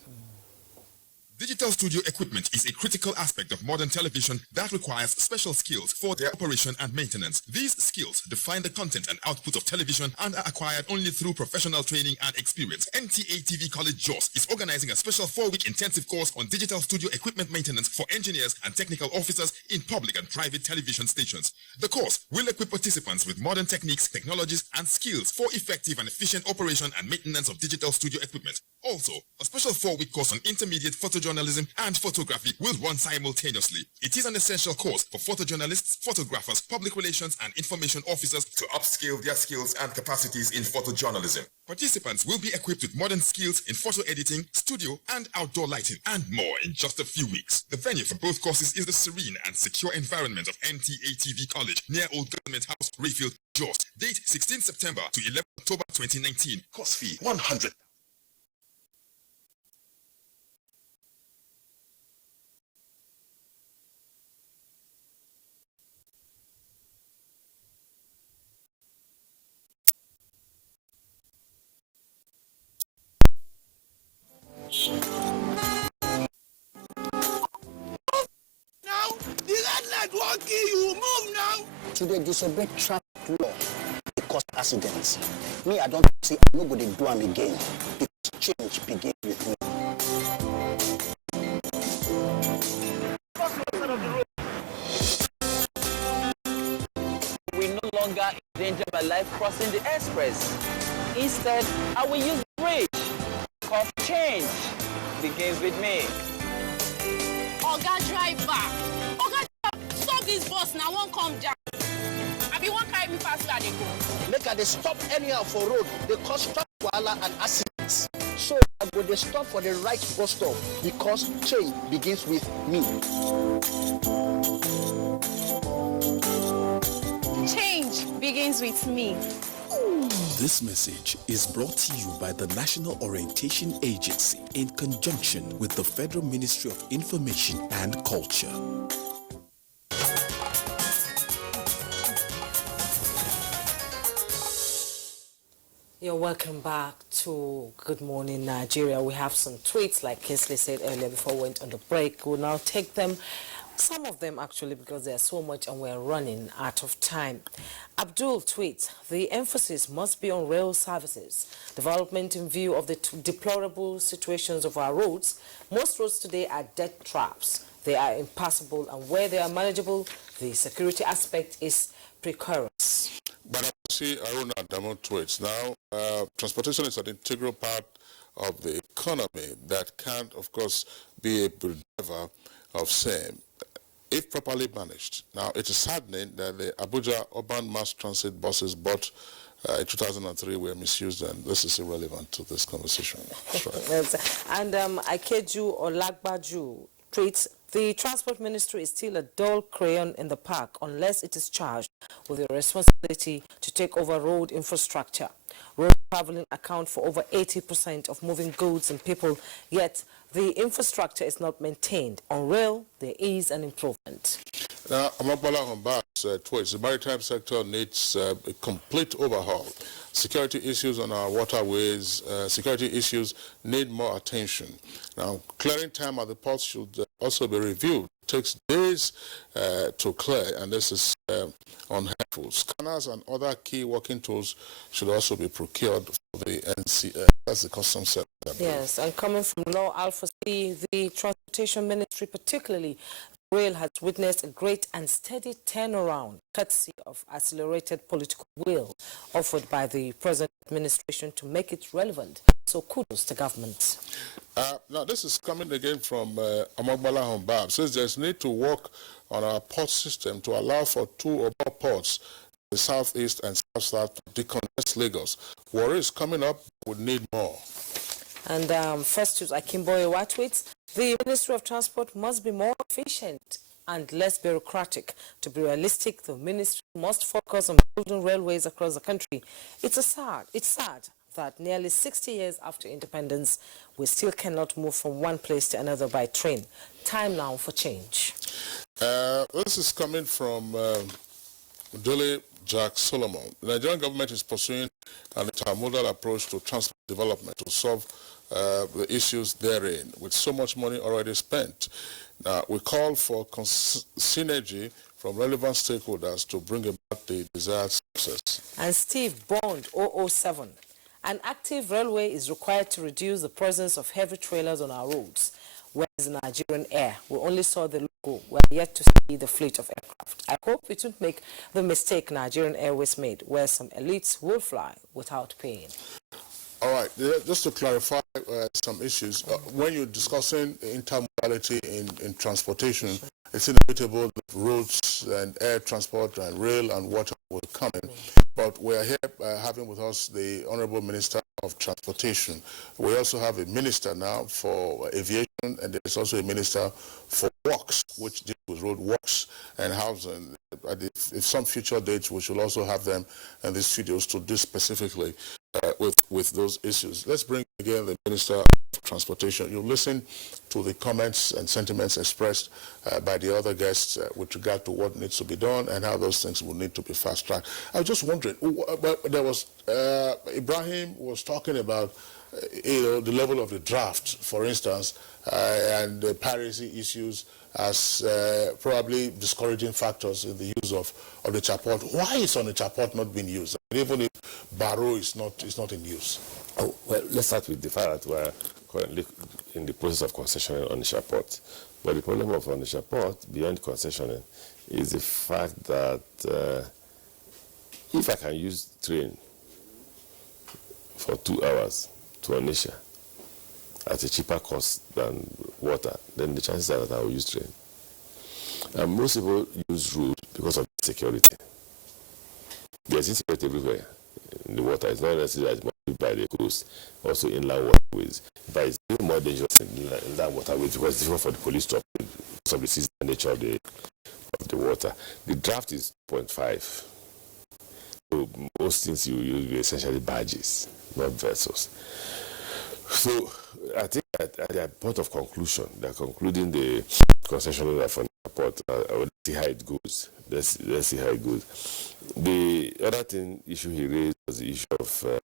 Digital studio equipment is a critical aspect of modern television that requires special skills for their operation and maintenance. These skills define the content and output of television and are acquired only through professional training and experience. NTA TV College JOS is organizing a special 4-week intensive course on digital studio equipment maintenance for engineers and technical officers in public and private television stations. The course will equip participants with modern techniques, technologies, and skills for effective and efficient operation and maintenance of digital studio equipment. Also, a special 4-week course on intermediate photojournalism and photography will run simultaneously. It is an essential course for photojournalists, photographers, public relations, and information officers to upscale their skills and capacities in photojournalism. Participants will be equipped with modern skills in photo editing, studio, and outdoor lighting, and more in just a few weeks. The venue for both courses is the serene and secure environment of NTA TV College near Old Government House, Rayfield, Jos. Date 16 September to 11 October 2019. Course fee 100. Now, the red light won't kill you. Move now. Today, disobey traffic law it cause accidents. Me, I don't see nobody do them again. Because change begins with me. We no longer endanger my life crossing the express. Instead, I will use the bridge. Because change begins with me. Oga driver, stop this bus now, won't come down. I be one carry me fast where they go. Make they stop anyhow for road. They cause traffic wahala and accidents. So I go they stop for the right bus stop because change begins with me. Change begins with me. This message is brought to you by the National Orientation Agency in conjunction with the Federal Ministry of Information and Culture. You're welcome back to Good Morning Nigeria. We have some tweets, like Kinsley said earlier before we went on the break. We'll now take them, some of them actually, because there's so much and we're running out of time. Abdul tweets, the emphasis must be on rail services, development in view of the deplorable situations of our roads. Most roads today are death traps. They are impassable, and where they are manageable, the security aspect is precarious. But I see Aruna Damo tweets now, transportation is an integral part of the economy that can't, of course, be a driver of same if properly managed. Now, it is saddening that the Abuja urban mass transit buses bought in 2003 were misused, and this is irrelevant to this conversation. Yes. And Ikeju Olagbaju tweets, the Transport Ministry is still a dull crayon in the park unless it is charged with the responsibility to take over road infrastructure. Road traveling account for over 80% of moving goods and people, yet the infrastructure is not maintained. On rail, there is an improvement. Now, Amabala Hombas tweets, the maritime sector needs a complete overhaul. Security issues on our waterways, security issues need more attention. Now, clearing time at the ports should also be reviewed. It takes days to clear, and this is unhelpful. Scanners and other key working tools should also be procured for the NC. That's the customs sector. Yes, and coming from Law Alpha C, the Transportation Ministry, particularly rail, has witnessed a great and steady turnaround, courtesy of accelerated political will offered by the present administration to make it relevant So kudos to government. Now, this is coming again from Amogbala Hombab. Says there's need to work on our port system to allow for 2 or more ports in the southeast and south-south to decongest Lagos. War is coming up, we need more. And first to Akimboye Watwitz, the Ministry of Transport must be more efficient and less bureaucratic. To be realistic, the ministry must focus on building railways across the country. It's sad that nearly 60 years after independence, we still cannot move from one place to another by train. Time now for change. This is coming from Dele Jack Solomon. The Nigerian government is pursuing an intermodal approach to transport development to solve the issues therein, with so much money already spent. Now, we call for synergy from relevant stakeholders to bring about the desired success. And Steve Bond, 007. An active railway is required to reduce the presence of heavy trailers on our roads. Whereas in Nigerian Air, we only saw the logo. We are yet to see the fleet of aircraft. I hope it won't make the mistake Nigerian Airways made, where some elites will fly without paying. All right, just to clarify some issues, when you're discussing intermodality in transportation, it's inevitable that roads and air transport and rail and water will come in. But we're here having with us the Honorable Minister of Transportation. We also have a minister now for aviation, and there's also a minister for works, which deals with road works and housing. If some future dates, we should also have them in these studios to do specifically with those issues. Let's bring again the Minister of Transportation. You listen to the comments and sentiments expressed by the other guests with regard to what needs to be done and how those things will need to be fast-tracked. I was just wondering, there was Ibrahim was talking about the level of the draft, for instance, and the piracy issues as probably discouraging factors in the use of the Chapot. Why is on the Chapot not being used, even if Barrow is not in use? Oh, well, let's start with the fact that we're currently in the process of concessioning on the Chapot. But the problem of on the Chapot, beyond concessioning, is the fact that if I can use train for 2 hours to Onitsha at a cheaper cost than water, then the chances are that I will use train. And most people use road because of security. There's insecurity everywhere in the water. It's not necessarily as much by the coast, also inland waterways. But it's even more dangerous in inland waterways because it's difficult for the police to operate because of the seasonal nature of the water. The draft is 0.5. So most things you use are essentially barges, not vessels. So I think at the point of conclusion, they're concluding the concession for the port. Let's see how it goes. Let's see how it goes. The other issue he raised was the issue of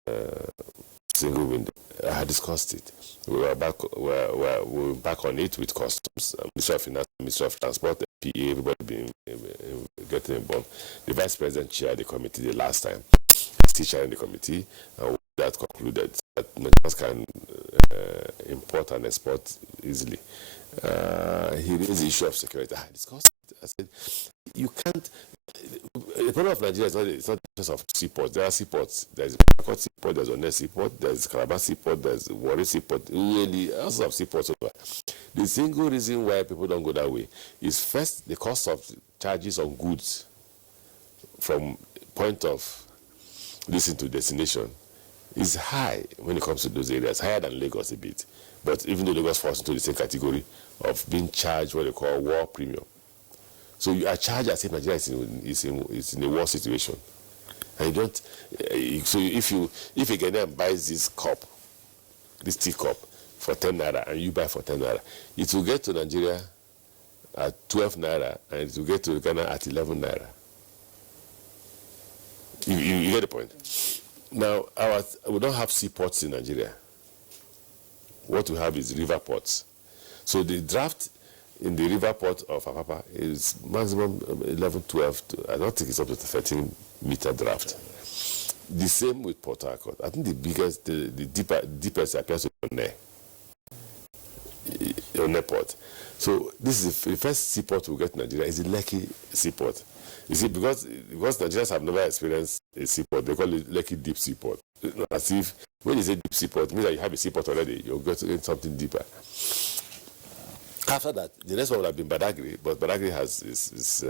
single window. I had discussed it. We were back on it with customs, Ministry of Finance, Ministry of Transport, PA, everybody being getting involved. The Vice President chaired the committee the last time. He's still chairing the committee, and that concluded that Nigerians can import and export easily. He raised the issue of security. I discussed it. I said, you can't. The problem of Nigeria is not just of seaports. There are seaports. There's Port Seaport, there's Onne Seaport, there's Calabar Seaport, there's Warri Seaport. Really, lots of seaports over. The single reason why people don't go that way is first the cost of charges on goods from point of listing to destination is high when it comes to those areas, higher than Lagos a bit. But even though Lagos falls into the same category of being charged what they call war premium. So you are charged as if Nigeria is in a war situation. And you don't, so if a Ghanaian buys this cup, this tea cup, for 10 naira, and you buy for 10 naira, it will get to Nigeria at 12 naira, and it will get to Ghana at 11 naira. You get the point? Now, we don't have seaports in Nigeria. What we have is river ports. So the draft in the river port of Apapa is maximum 11, 12, I don't think it's up to 13-meter draft. The same with Port Harcourt. I think the biggest, the deepest appears to be Onne Port. So this is the first seaport we get in Nigeria is the Lekki seaport. You see, because Nigerians have never experienced a seaport, they call it Lekki Deep Seaport. As if when you say deep seaport, it means that you have a seaport already. You're getting something deeper. After that, the next one would have been Badagry, but Badagry is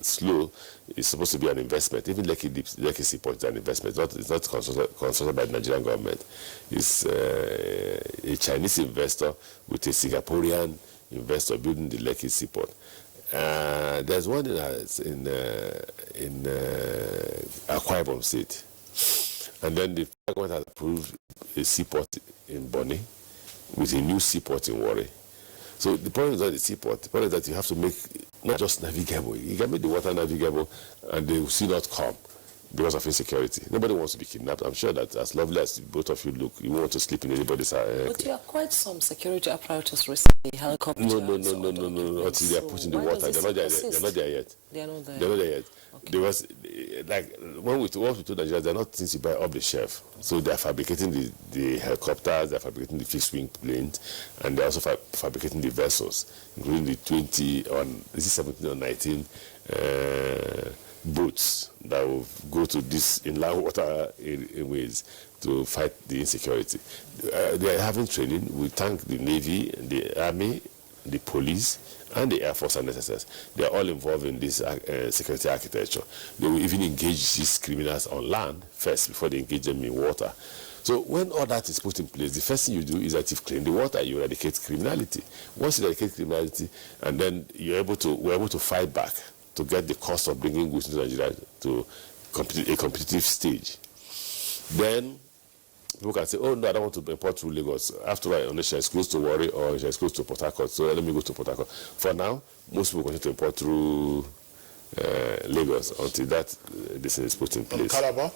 slow. It's supposed to be an investment. Even Lekki Seaport is an investment. It's not consulted by the Nigerian government. It's a Chinese investor with a Singaporean investor building the Lekki Seaport. There's one in Akwa Ibom State. And then the government has approved a seaport in Bonny with a new seaport in Warri. So the problem is not the seaport. The problem is that you have to make not just navigable. You can make the water navigable and they will still not come because of insecurity. Nobody wants to be kidnapped. I'm sure that as lovely as both of you look, you want to sleep in anybody's But you acquired some security apparatus recently, helicopters. No. Until they are put in the water. They're not there yet. They're not there yet. They're not there. They're not there yet. Okay. There was, like, when we told Nigeria, they're not things you buy off the shelf. So they're fabricating the helicopters, they're fabricating the fixed-wing planes, and they're also fabricating the vessels, including the 17 or 19 boats that will go to these inland water ways to fight the insecurity. They are having training. We thank the Navy, the Army, the police, and the Air Force and SSS. They are all involved in this security architecture. They will even engage these criminals on land first before they engage them in water. So when all that is put in place, the first thing you do is that you clean the water, you eradicate criminality. Once you eradicate criminality, and then we're able to fight back to get the cost of bringing goods into Nigeria to a competitive stage. Then people can say, oh no, I don't want to import through Lagos. After all, Onitsha is close to Warri or it's close to Port Harcourt, so let me go to Port Harcourt. For now, most people continue to import through Lagos until that this is put in place. Calabar?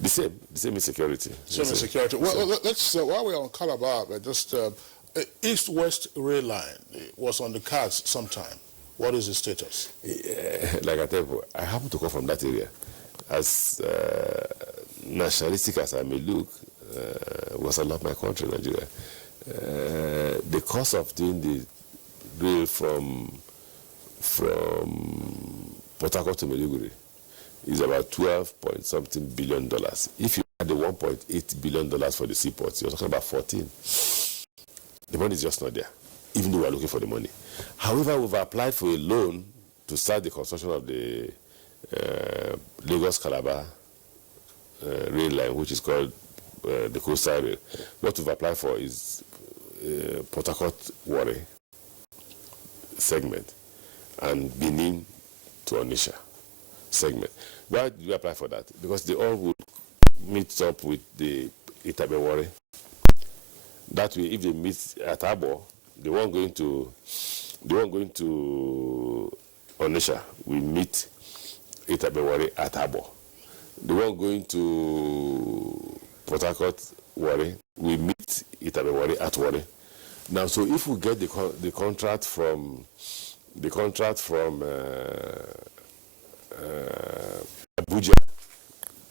The same insecurity. Same insecurity. Well, let's, while we're on Calabar, just East-West rail line was on the cards sometime. What is the status? Like I tell you, I happen to come from that area. As nationalistic as I may look, because I love my country, Nigeria, the cost of doing the rail from Port Harcourt to Maiduguri is about $12-point-something billion. If you add the $1.8 billion for the seaports, you're talking about 14. The money is just not there, even though we're looking for the money. However, we've applied for a loan to start the construction of the Lagos-Calabar rail line, which is called the coastal rail. What we've applied for is Port Harcourt-Warri segment and Benin to Onitsha segment. Why did we apply for that? Because they all would meet up with the Itabe-Warri. That way, if they meet at Abo, the one going to Onitsha will meet Itabe-Warri at Abo. The one going to Port Harcourt-Warri will meet Itabe-Warri at Warri. Now, so if we get the contract from Abuja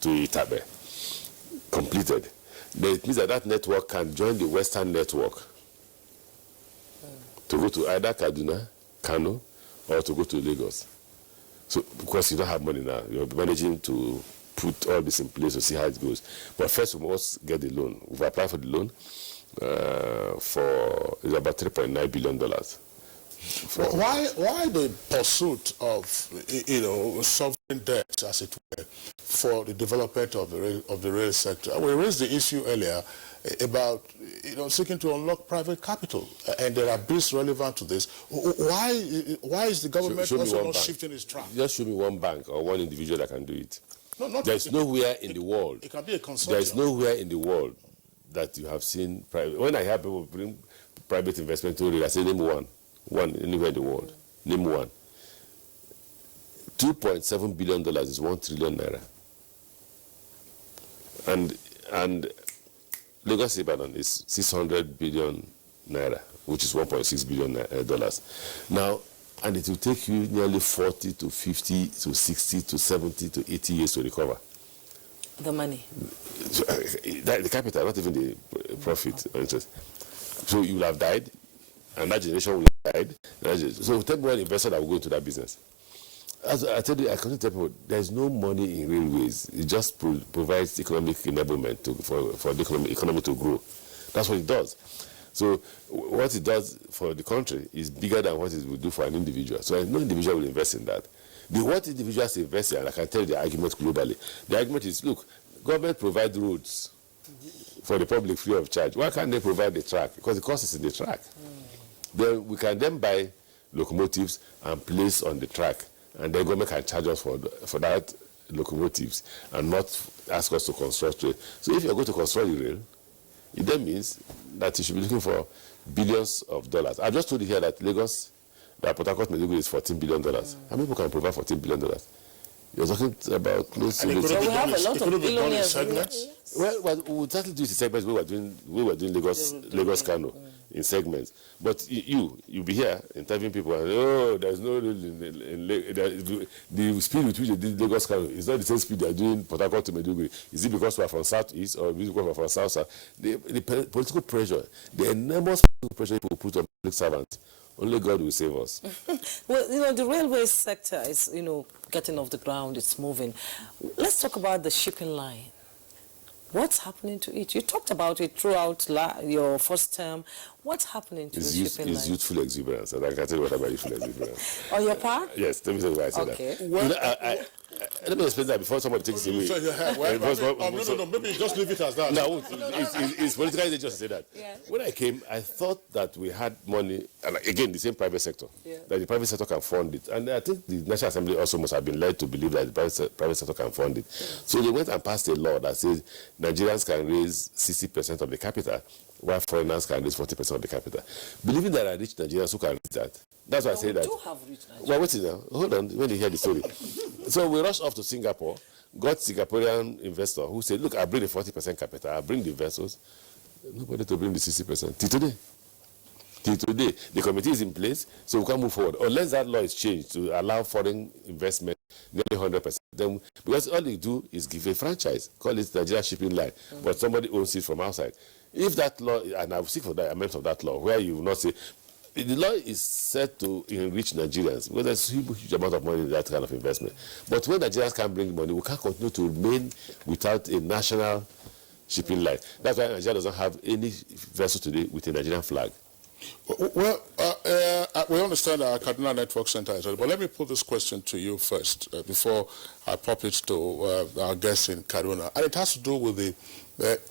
to Itabe completed, then it means that network can join the Western network to go to either Kaduna, Kano, or to go to Lagos. So, because you don't have money now, you're managing to put all this in place to see how it goes. But first, we must get the loan. We've applied for the loan for it's about $3.9 billion. Why the pursuit of sovereign debt, as it were, for the development of the rail sector? We raised the issue earlier about seeking to unlock private capital, and there are bills relevant to this. Why is the government also not shifting its track? Just show me one bank or one individual that can do it. No, there's nowhere in the world. It can be a consortium. There's nowhere in the world that you have seen private. When I hear people bring private investment to it, I say name one anywhere in the world. Name one. $2.7 billion is 1 trillion naira. And Lagos Ibadan is 600 billion naira, which is $1.6 billion dollars. Now, and it will take you nearly 40 to 50 to 60 to 70 to 80 years to recover. The money. So, the capital, not even the profit or interest. So you will have died, and that generation will have died. So tell me one investor that will go into that business. As I tell you, I can tell people, there's no money in railways. It just provides economic enablement for the economy to grow. That's what it does. So what it does for the country is bigger than what it will do for an individual. So no individual will invest in that. What individuals invest in, and I can tell you the argument globally. The argument is, look, government provide roads for the public free of charge. Why can't they provide the track? Because the cost is in the track. Then we can then buy locomotives and place on the track, and then government can charge us for that locomotives and not ask us to construct rail. So if you're going to construct the rail, it then means that you should be looking for billions of dollars. I just told you here that Lagos, that Port Harcourt Meduguri is $14 billion. How many people can provide $14 billion? You're talking about close to... So we have a lot of billionaires. Well, we'll exactly do it in segments. We were doing Lagos Kano in segments. But you'll be here interviewing people and, oh, there's no... the speed with which they did Lagos Kano is not the same speed they're doing Port Harcourt to Meduguri. Is it because we're from Southeast or because we're from South? The political pressure, the enormous political pressure people put on public servants, only God will save us. Well, the railway sector is, getting off the ground, it's moving. Let's talk about the shipping line. What's happening to it? You talked about it throughout your first term. What's happening to the shipping line? It's youthful exuberance, and I can tell you what about youthful exuberance. On your part? Yes, let me tell you why I said that. Well, let me explain that before somebody takes it away. No, maybe just leave it as that. No, it's politically dangerous to say that. Yeah. When I came, I thought that we had money, and again, the same private sector, that the private sector can fund it. And I think the National Assembly also must have been led to believe that the private sector can fund it. Yeah. So they went and passed a law that says Nigerians can raise 60% of the capital, while foreigners can raise 40% of the capital. Believing that there are rich Nigerians who can raise that. That's why I say that. We do have rich Nigerians. Well, wait now. Hold on, when you hear the story. So we rushed off to Singapore, got Singaporean investor who said, look, I'll bring the 40% capital, I'll bring the vessels. Nobody to bring the 60%. Till today, the committee is in place, so we can move forward. Unless that law is changed to allow foreign investment nearly 100%. Then, because all they do is give a franchise, call it Nigeria Shipping Line, but somebody owns it from outside. If that law, and I will seek for the amendment of that law, where you will not say, the law is set to enrich Nigerians because there's a huge amount of money in that kind of investment. But when Nigerians can't bring money, we can't continue to remain without a national shipping line. That's why Nigeria doesn't have any vessel today with a Nigerian flag. Well, we understand our Kaduna Network Center is ready, but let me put this question to you first before I pop it to our guests in Kaduna. And it has to do with the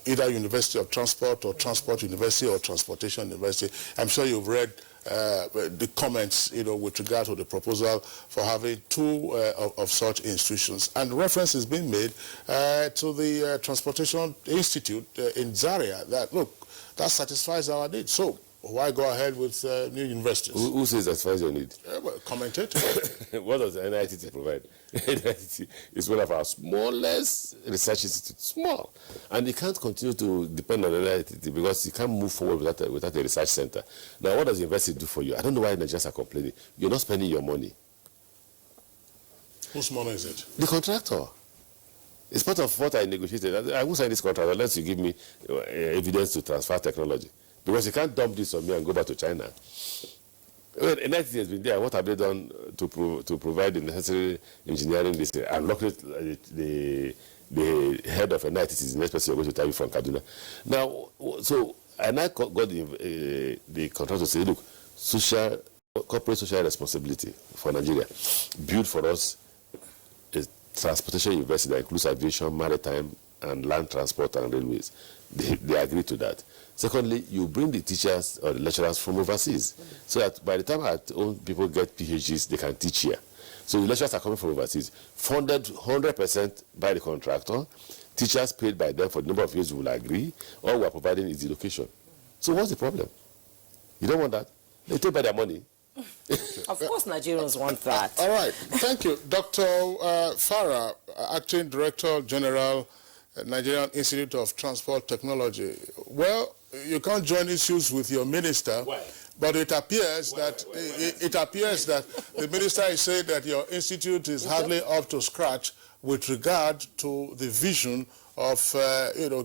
either University of Transport or Transport University or Transportation University. I'm sure you've read the comments, with regard to the proposal for having two of such institutions. And reference is being made to the Transportation Institute in Zaria that, look, that satisfies our needs. So why go ahead with new universities? Who says that satisfies your need? Well, commentator. What does the NITT provide? NITT is one of our smallest research institutes, small. And you can't continue to depend on the NITT because you can't move forward without a research center. Now, what does the university do for you? I don't know why Nigerians are complaining. You're not spending your money. Whose money is it? The contractor. It's part of what I negotiated. I won't sign this contract unless you give me evidence to transfer technology. Because you can't dump this on me and go back to China. Well, NITT has been there. What have they done to provide the necessary engineering? This, I'm lucky the head of NITT is the next person you're going to tell you from Kaduna. Now, so and I got the contract to say, look, corporate social responsibility for Nigeria, build for us a transportation university that includes aviation, maritime, and land transport and railways. They agree to that. Secondly, you bring the teachers or the lecturers from overseas, so that by the time our own people get PhDs, they can teach here. So the lecturers are coming from overseas, funded 100% by the contractor, teachers paid by them for the number of years we will agree, all we are providing is the location. So what's the problem? You don't want that? They take by their money. Of course Nigerians want that. All right. Thank you. Dr. Farah, Acting Director General, Nigerian Institute of Transport Technology. Well, you can't join issues with your minister. Why? But it appears that the minister is saying that your institute is hardly up to scratch with regard to the vision of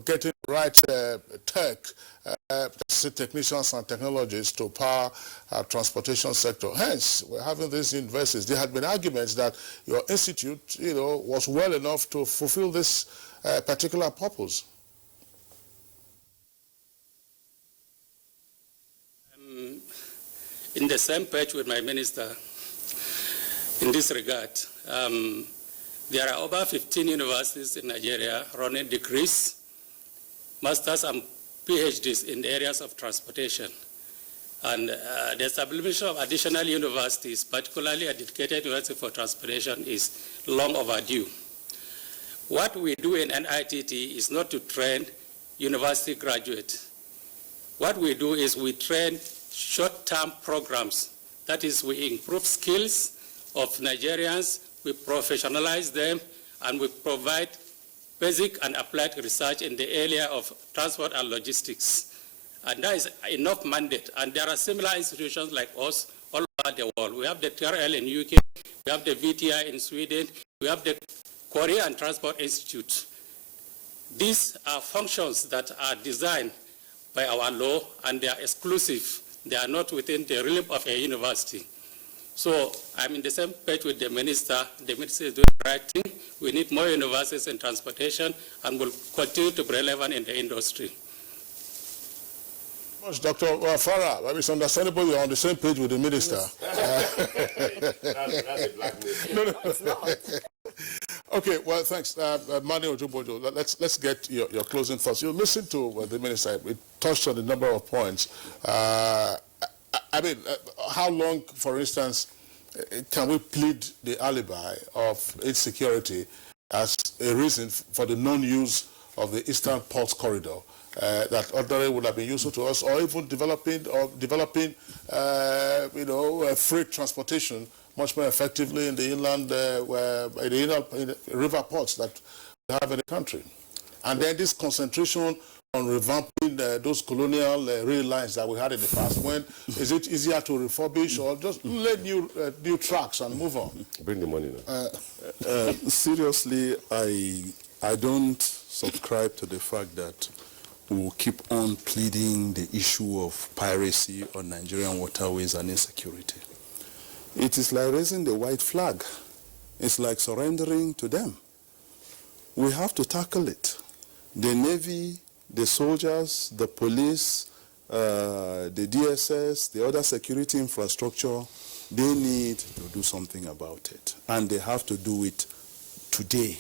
getting right tech, technicians and technologists to power our transportation sector. Hence, we're having these universities. There had been arguments that your institute, was well enough to fulfill this particular purpose. In the same page with my minister in this regard. There are over 15 universities in Nigeria running degrees, masters and PhDs in the areas of transportation. And the establishment of additional universities, particularly a dedicated university for transportation, is long overdue. What we do in NITT is not to train university graduates. What we do is we train short-term programs. That is, we improve skills of Nigerians, we professionalize them, and we provide basic and applied research in the area of transport and logistics. And that is enough mandate. And there are similar institutions like us all over the world. We have the TRL in UK, we have the VTI in Sweden, we have the Korean Transport Institute. These are functions that are designed by our law, and they are exclusive. They are not within the realm of a university. So I'm in the same page with the minister. The minister is doing the right thing. We need more universities in transportation, and will continue to be relevant in the industry. Dr. Farah, it's understandable you're on the same page with the minister. That's a blackmail. No, it's not. Okay, well, thanks. Mani Ojubojo, let's get your closing thoughts. You listened to the minister. It touched on a number of points. I mean, how long, for instance, can we plead the alibi of insecurity as a reason for the non-use of the Eastern Pulse Corridor that ordinarily would have been useful to us, or even developing freight transportation much more effectively in the inland, in the river ports that we have in the country? And then this concentration on revamping those colonial rail lines that we had in the past. When is it easier to refurbish, or just lay new tracks and move on? Bring the money now. Seriously, I don't subscribe to the fact that we will keep on pleading the issue of piracy on Nigerian waterways and insecurity. It is like raising the white flag. It's like surrendering to them. We have to tackle it. The Navy, the soldiers, the police, the DSS, the other security infrastructure, they need to do something about it. And they have to do it today,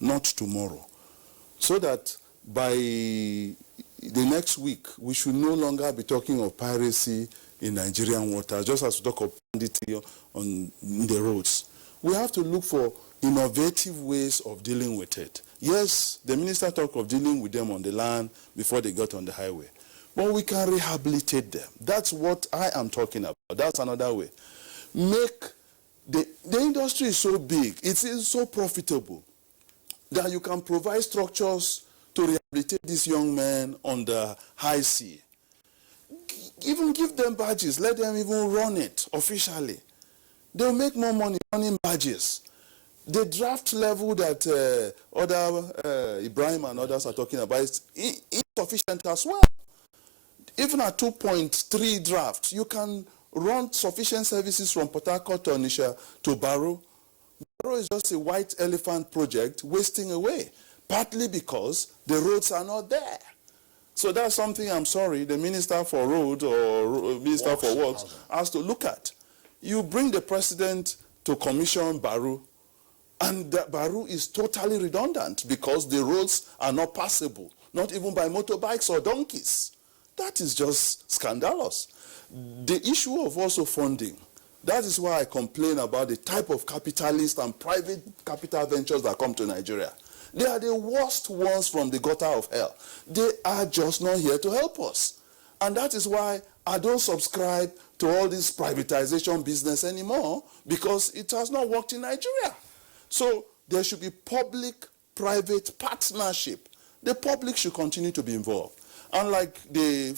not tomorrow. So that by the next week, we should no longer be talking of piracy in Nigerian waters, just as we talk of banditry on the roads. We have to look for innovative ways of dealing with it. Yes, the minister talked of dealing with them on the land before they got on the highway. But we can rehabilitate them. That's what I am talking about. That's another way. Make the industry is so big, it is so profitable that you can provide structures to rehabilitate these young men on the high sea. Even give them badges. Let them even run it officially. They'll make more money running badges. The draft level that Ibrahim and others are talking about is insufficient as well. Even at 2.3 draft, you can run sufficient services from Port Harcourt to Onitsha to Barrow. Barrow is just a white elephant project wasting away, partly because the roads are not there. So that's something, I'm sorry, the Minister for Road or Minister for Works has to look at. You bring the president to commission Barrow, and that Barrow is totally redundant because the roads are not passable, not even by motorbikes or donkeys. That is just scandalous. The issue of also funding, that is why I complain about the type of capitalist and private capital ventures that come to Nigeria. They are the worst ones from the gutter of hell. They are just not here to help us. And that is why I don't subscribe to all this privatization business anymore, because it has not worked in Nigeria. So there should be public-private partnership. The public should continue to be involved. Unlike the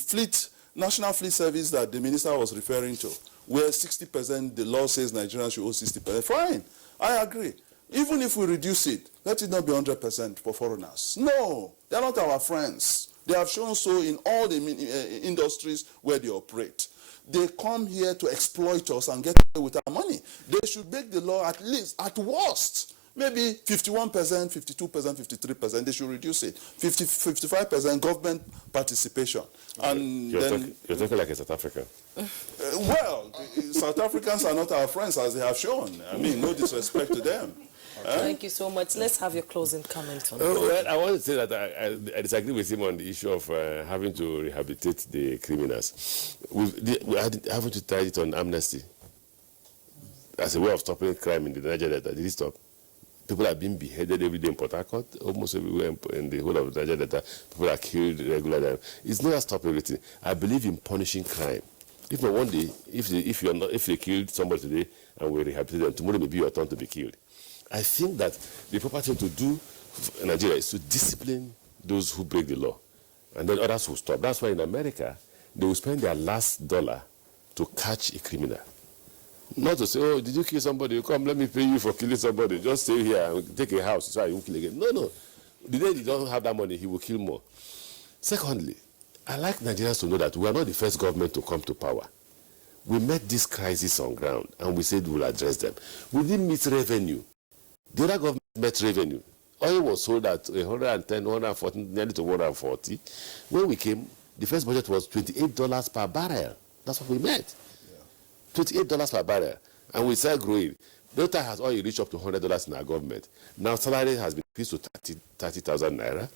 National Fleet Service that the minister was referring to, where 60%, the law says Nigerians should owe 60%. Fine, I agree. Even if we reduce it, let it not be 100% for foreigners. No, they are not our friends. They have shown so in all the industries where they operate. They come here to exploit us and get away with our money. They should make the law at least, at worst, maybe 51%, 52%, 53%. They should reduce it. 55% government participation. And you're talking like a South African. Well, South Africans are not our friends, as they have shown. I mean, no disrespect to them. Thank you so much. Let's have your closing comment on that. Well, I want to say that I disagree with him on the issue of having to rehabilitate the criminals. We haven't to try it on amnesty as a way of stopping crime in the Niger Delta. Did it stop? People are being beheaded every day in Port Harcourt, almost everywhere in the whole of the Niger Delta. People are killed regularly. It's not a stop everything. I believe in punishing crime. If not one day, if they killed somebody today and we rehabilitate them, tomorrow may be your turn to be killed. I think that the proper thing to do in Nigeria is to discipline those who break the law, and then others will stop. That's why in America, they will spend their last dollar to catch a criminal. Not to say, oh, did you kill somebody? Come, let me pay you for killing somebody. Just stay here and take a house so I won't kill again. No. The day you don't have that money, he will kill more. Secondly, I like Nigerians to know that we are not the first government to come to power. We met this crisis on ground, and we said we'll address them. We didn't meet revenue. The other government met revenue. Oil was sold at 110, 140, nearly to 140. When we came, the first budget was $28 per barrel. That's what we met. $28 per barrel. And we started growing. Delta has oil reached up to $100 in our government. Now salary has been increased to 30,000 naira.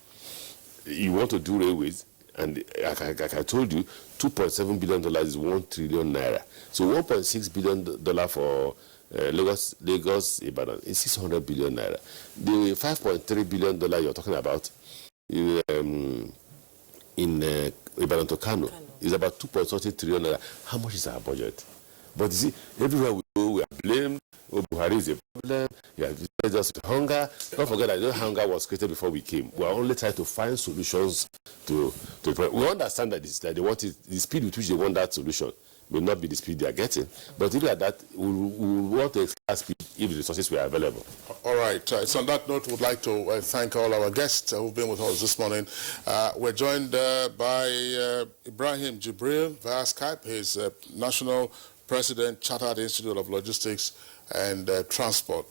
You want to do railways, and like I told you, $2.7 billion is 1 trillion naira. So $1.6 billion for Lagos Ibadan is 600 billion naira. The $5.3 billion you're talking about in Ibadan to Kano is about 2.something trillion naira. How much is our budget? But you see, everywhere we go, we are blamed. Oh, Buhari is a problem. He has us with hunger. Don't forget that hunger was created before we came. We are only trying to find solutions to the problem. We understand that they want it, the speed with which they want that solution may not be the speed they are getting. But if at that, we want to express speed if the resources were available. All right. So on that note, we'd like to thank all our guests who've been with us this morning. We're joined by Ibrahim Jibril via Skype. He's National President, Chartered Institute of Logistics and Transport.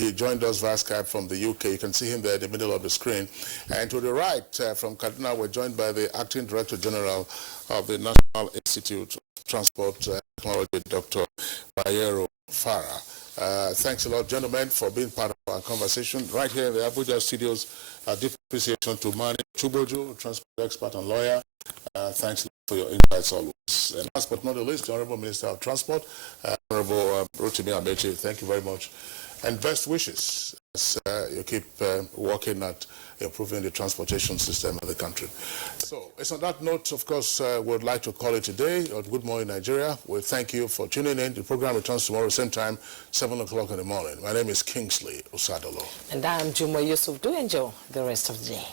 He joined us via Skype from the UK. You can see him there in the middle of the screen. And to the right, from Kaduna, we're joined by the Acting Director General of the National Institute of Transport and Technology, Dr. Bayero Farah. Thanks a lot, gentlemen, for being part of our conversation. Right here in the Abuja studios, deep appreciation to Mani Chuboju, transport expert and lawyer. Thanks for your insights always. And last but not the least, the Honorable Minister of Transport, Honorable Rotimi Amechi, thank you very much. And best wishes as you keep working at improving the transportation system of the country. So it's on that note, of course, we'd like to call it a day on Good Morning Nigeria. We thank you for tuning in. The program returns tomorrow, same time, 7 o'clock in the morning. My name is Kingsley Osadolo. And I'm Juma Yusuf. Do enjoy the rest of the day.